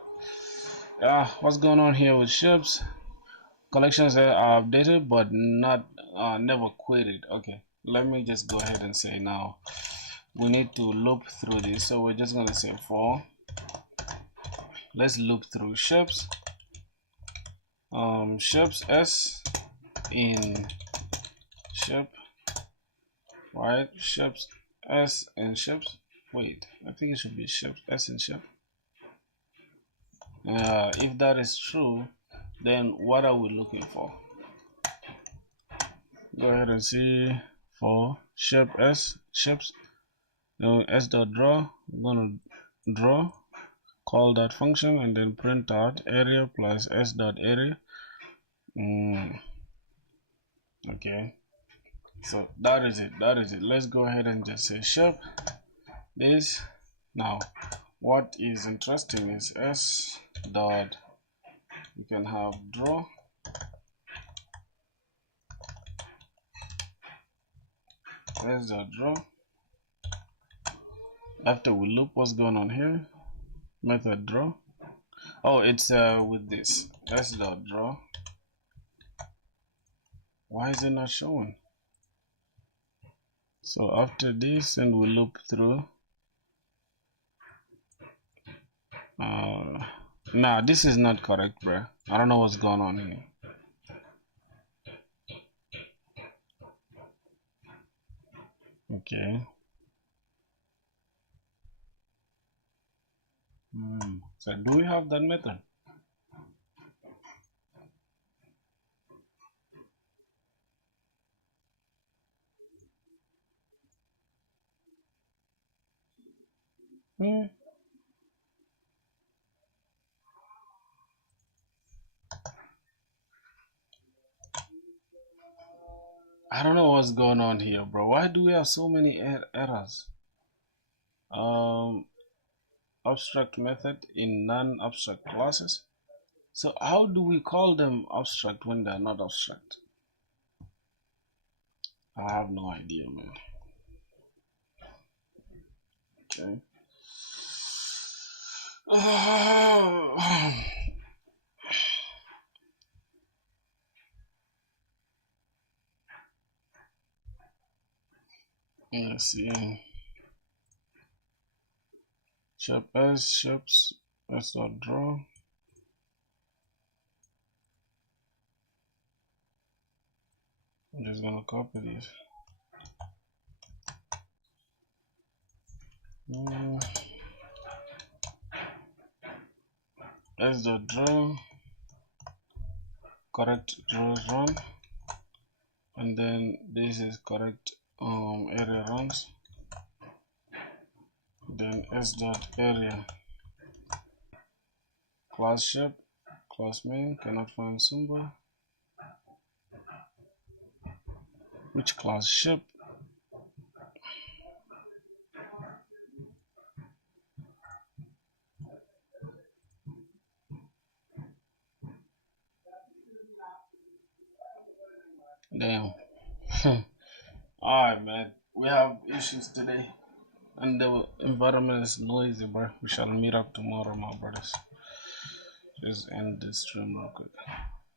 what's going on here with ships? Collections are updated but not never queried. Okay, let me just go ahead and say now we need to loop through this. So we're just going to say 4. Let's loop through ships. Ships s in ship, right? Ships s in ships. Wait, I think it should be ships s in ship. If that is true, then what are we looking for? Go ahead and see for ship s ships. Now s dot draw. I'm gonna draw, call that function, and then print out area plus s dot area. Okay, so that is it. Let's go ahead and just say ship this. Now what is interesting is s dot, you can have draw s dot draw. After we loop, what's going on here? Method draw. Oh, it's with this s dot draw. Why is it not showing? So after this, and we loop through. Nah, this is not correct, bro. I don't know what's going on here. Okay. So do we have that method? I don't know what's going on here, bro. Why do we have so many errors? Abstract method in non-abstract classes. So how do we call them abstract when they're not abstract? I have no idea, man. Okay. Let's see. Ship s, ships, s dot draw. I'm just gonna copy this. S dot draw, correct draws run, and then this is correct area runs, then s dot area class shape, class main, cannot find symbol, which class shape, damn. Alright, man, we have issues today and the environment is noisy, bro. We shall meet up tomorrow, my brothers. Just end this stream real quick.